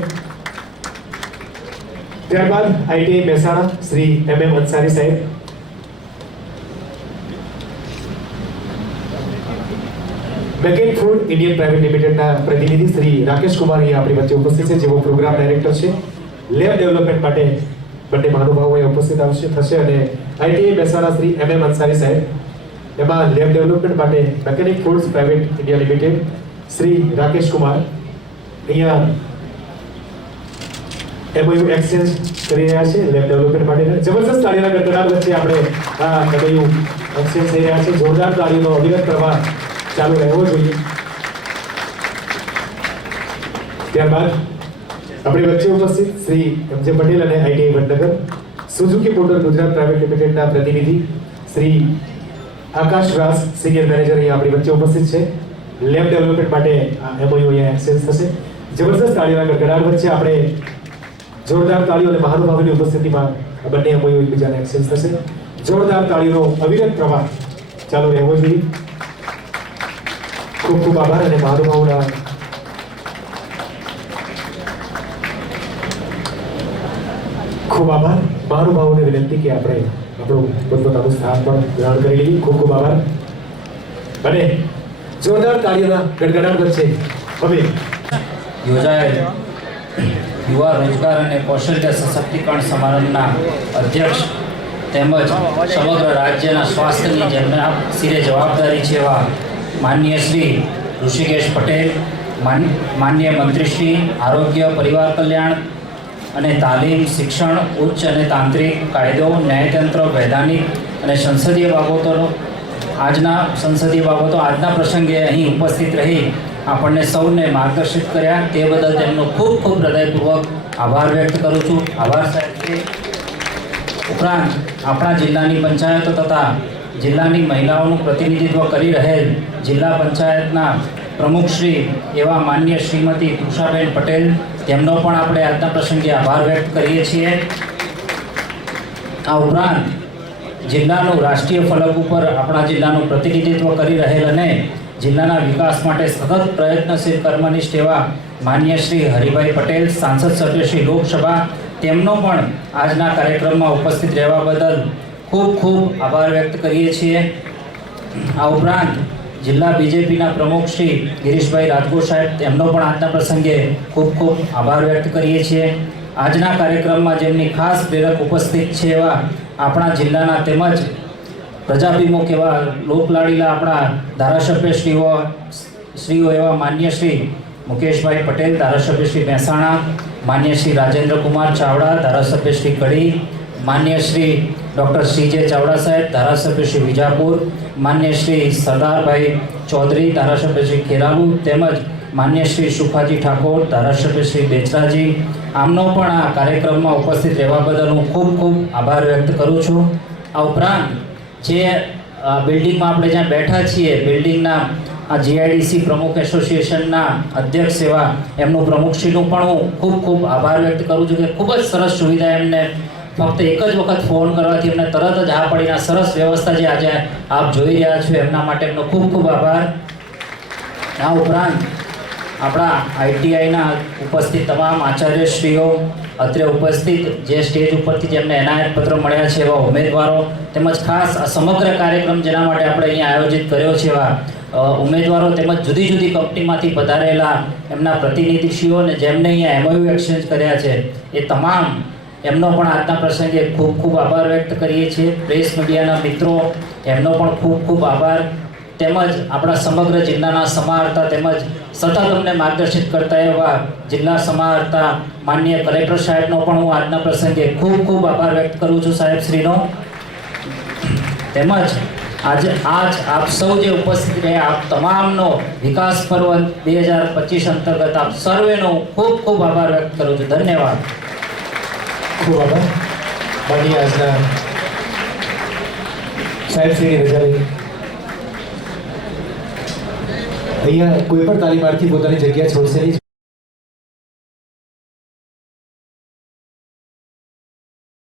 ત્યારબાદ ITI મહેસાણા શ્રી MM અંસારી સાહેબ, મેકેન ફૂડ ઇન્ડિયન પ્રાઇવેટ લિમિટેડના પ્રતિનિધિ શ્રી રાકેશ કુમાર અહીંયા આપણી વચ્ચે ઉપસ્થિત છે, જેઓ પ્રોગ્રામ ડાયરેક્ટર છે. લેબ ડેવલપમેન્ટ માટે બંને મહાનુભાવો અહીંયા ઉપસ્થિત થશે. અને ITI મહેસાણા શ્રી MM અંસારી સાહેબ, એમાં લેબ ડેવલપમેન્ટ માટે mechanic foods private India limited Shri Rakesh Kumar અહીંયા MOU એક્સચેન્જ કરી રહ્યા છે લેબ ડેવલપમેન્ટ માટે. જબરદસ્ત તાળીના ગડગડાટ વચ્ચે આપણે આ MOU એક્સચેન્જ થઈ રહ્યા છે. જોરદાર તાળીનો અવિરત પ્રવાહ ચાલુ રહેવો જોઈએ. ત્યારબાદ આપણી વચ્ચે ઉપસ્થિત શ્રી MJ પટેલ અને ITI Vadnagar, Suzuki motor Gujarat private લિમિટેડના પ્રતિનિધિ શ્રી આકાશ વ્યાસ, સિનિયર મેનેજર અહીંયા આપણી વચ્ચે ઉપસ્થિત છે. લેબ ડેવલપમેન્ટ માટે આ MOU અહીંયા એક્સચેન્જ થશે. જબરદસ્ત તાળીઓના ગડગડાટ વચ્ચે આપણે જોરદાર તાળીઓ અને મહાનુભાવોની ઉપસ્થિતિમાં બંને MOU એકબીજાને એક્સચેન્જ થશે. જોરદાર તાળીઓનો અવિરત પ્રવાહ ચાલુ રહેવો જોઈએ. ખૂબ ખૂબ આભાર અને મહાનુભાવોના ખૂબ આભાર. મહાનુભાવોને વિનંતી કે આપણે આપણું પોતપોતાનું સ્થાન પણ ગ્રહણ કરી લઈએ. ખૂબ ખૂબ આભાર અને જોરદાર તાળીઓના ગડગડાટ વચ્ચે હવે યોજાયેલ યુવા રોજગાર અને કૌશલ્ય સશક્તિકરણ સમારંભના અધ્યક્ષ તેમજ સમગ્ર રાજ્યના સ્વાસ્થ્યની જેમના સિરે જવાબદારી છે એવા માનનીય શ્રી ઋષિકેશ પટેલ, માનનીય મંત્રી શ્રી આરોગ્ય, પરિવાર કલ્યાણ અને તાલીમ, શિક્ષણ, ઉચ્ચ અને તાંત્રિક, કાયદો, ન્યાયતંત્ર, વૈધાનિક અને સંસદીય બાબતો આજના પ્રસંગે અહીં ઉપસ્થિત રહી આપણને સૌને માર્ગદર્શિત કર્યા તે બદલ તેમનો ખૂબ ખૂબ હૃદયપૂર્વક આભાર વ્યક્ત કરું છું. આભાર સાહેબ. ઉપરાંત આપણા જિલ્લાની પંચાયતો તથા જિલ્લાની મહિલાઓનું પ્રતિનિધિત્વ કરી રહેલ જિલ્લા પંચાયતના પ્રમુખશ્રી એવા માનનીય શ્રીમતી તૃષાબેન પટેલ, તેમનો પણ આપણે આજના પ્રસંગે આભાર વ્યક્ત કરીએ છીએ. આ ઉપરાંત જિલ્લાનું રાષ્ટ્રીય ફલક ઉપર આપણા જિલ્લાનું પ્રતિનિધિત્વ કરી રહેલ અને જિલ્લાના વિકાસ માટે સતત પ્રયત્નશીલ કર્મનિષ્ઠ એવા માનનીય શ્રી હરિભાઈ પટેલ, સાંસદ સભ્ય શ્રી લોકસભા, તેમનો પણ આજના કાર્યક્રમમાં ઉપસ્થિત રહેવા બદલ ખૂબ ખૂબ આભાર વ્યક્ત કરીએ છીએ. આ ઉપરાંત જિલ્લા બીજેપીના પ્રમુખ શ્રી ગિરીશભાઈ રાજગોર સાહેબ, તેમનો પણ આજના પ્રસંગે ખૂબ ખૂબ આભાર વ્યક્ત કરીએ છીએ. આજના કાર્યક્રમમાં જેમની ખાસ પ્રેરક ઉપસ્થિત છે એવા આપણા જિલ્લાના તેમજ પ્રજાભિમુખ એવા લોકલાડીલા આપણા ધારાસભ્યશ્રીઓ એવા માન્ય શ્રી મુકેશભાઈ પટેલ, ધારાસભ્ય શ્રી મહેસાણા, માન્ય શ્રી રાજેન્દ્રકુમાર ચાવડા, ધારાસભ્ય શ્રી કડી, માન્ય શ્રી ડૉક્ટર શ્રીજે ચાવડા સાહેબ, ધારાસભ્ય શ્રી વિજાપુર, માન્ય શ્રી સરદારભાઈ ચૌધરી, ધારાસભ્ય શ્રી ખેરાલુ, તેમજ માન્ય શ્રી સુખાજી ઠાકોર, ધારાસભ્ય શ્રી બેચરાજી, આમનો પણ આ કાર્યક્રમમાં ઉપસ્થિત રહેવા બદલ હું ખૂબ ખૂબ આભાર વ્યક્ત કરું છું. આ ઉપરાંત જે બિલ્ડિંગમાં આપણે જ્યાં બેઠા છીએ, બિલ્ડિંગના આ જીઆઈડીસી પ્રમુખ એસોસિએશનના અધ્યક્ષ એવા એમનું પ્રમુખશ્રીનું પણ હું ખૂબ ખૂબ આભાર વ્યક્ત કરું છું કે ખૂબ જ સરસ સુવિધા એમને ફક્ત એક જ વખત ફોન કરવાથી એમને તરત જ હા પડીને સરસ વ્યવસ્થા જે આજે આપ જોઈ રહ્યા છો એમના માટે એમનો ખૂબ ખૂબ આભાર. આ ઉપરાંત આપણા આઈટીઆઈના ઉપસ્થિત તમામ આચાર્યશ્રીઓ, અત્રે ઉપસ્થિત જે સ્ટેજ ઉપરથી જેમને એનાયત પત્ર મળ્યા છે એવા ઉમેદવારો, તેમજ ખાસ આ સમગ્ર કાર્યક્રમ જેના માટે આપણે અહીંયા આયોજિત કર્યો છે એવા ઉમેદવારો, તેમજ જુદી જુદી કંપનીમાંથી પધારેલા એમના પ્રતિનિધિશ્રીઓ અને જેમને અહીંયા એમઓયુ એક્સચેન્જ કર્યા છે એ તમામ એમનો પણ આજના પ્રસંગે ખૂબ ખૂબ આભાર વ્યક્ત કરીએ છીએ. પ્રેસ મીડિયાના મિત્રો, એમનો પણ ખૂબ ખૂબ આભાર. તેમજ આપણા સમગ્ર જિલ્લાના સમાહર્તા તેમજ સતત અમને માર્ગદર્શિત કરતા એવા જિલ્લા સમાહર્તા માનનીય કલેક્ટર સાહેબનો પણ હું આજના પ્રસંગે ખૂબ ખૂબ આભાર વ્યક્ત કરું છું સાહેબશ્રીનો. તેમજ આજે આપ સૌ જે ઉપસ્થિત રહ્યા આપ તમામનો વિકાસ પર્વ 2025 અંતર્ગત આપ સર્વેનો ખૂબ ખૂબ આભાર વ્યક્ત કરું છું. ધન્યવાદ. ખૂબ આભાર. બાકી આજના સાહેબશ્રીની રજા લઈ અહીંયા કોઈ પણ તાલીમાર્થી પોતાની જગ્યા છોડશે નહીં.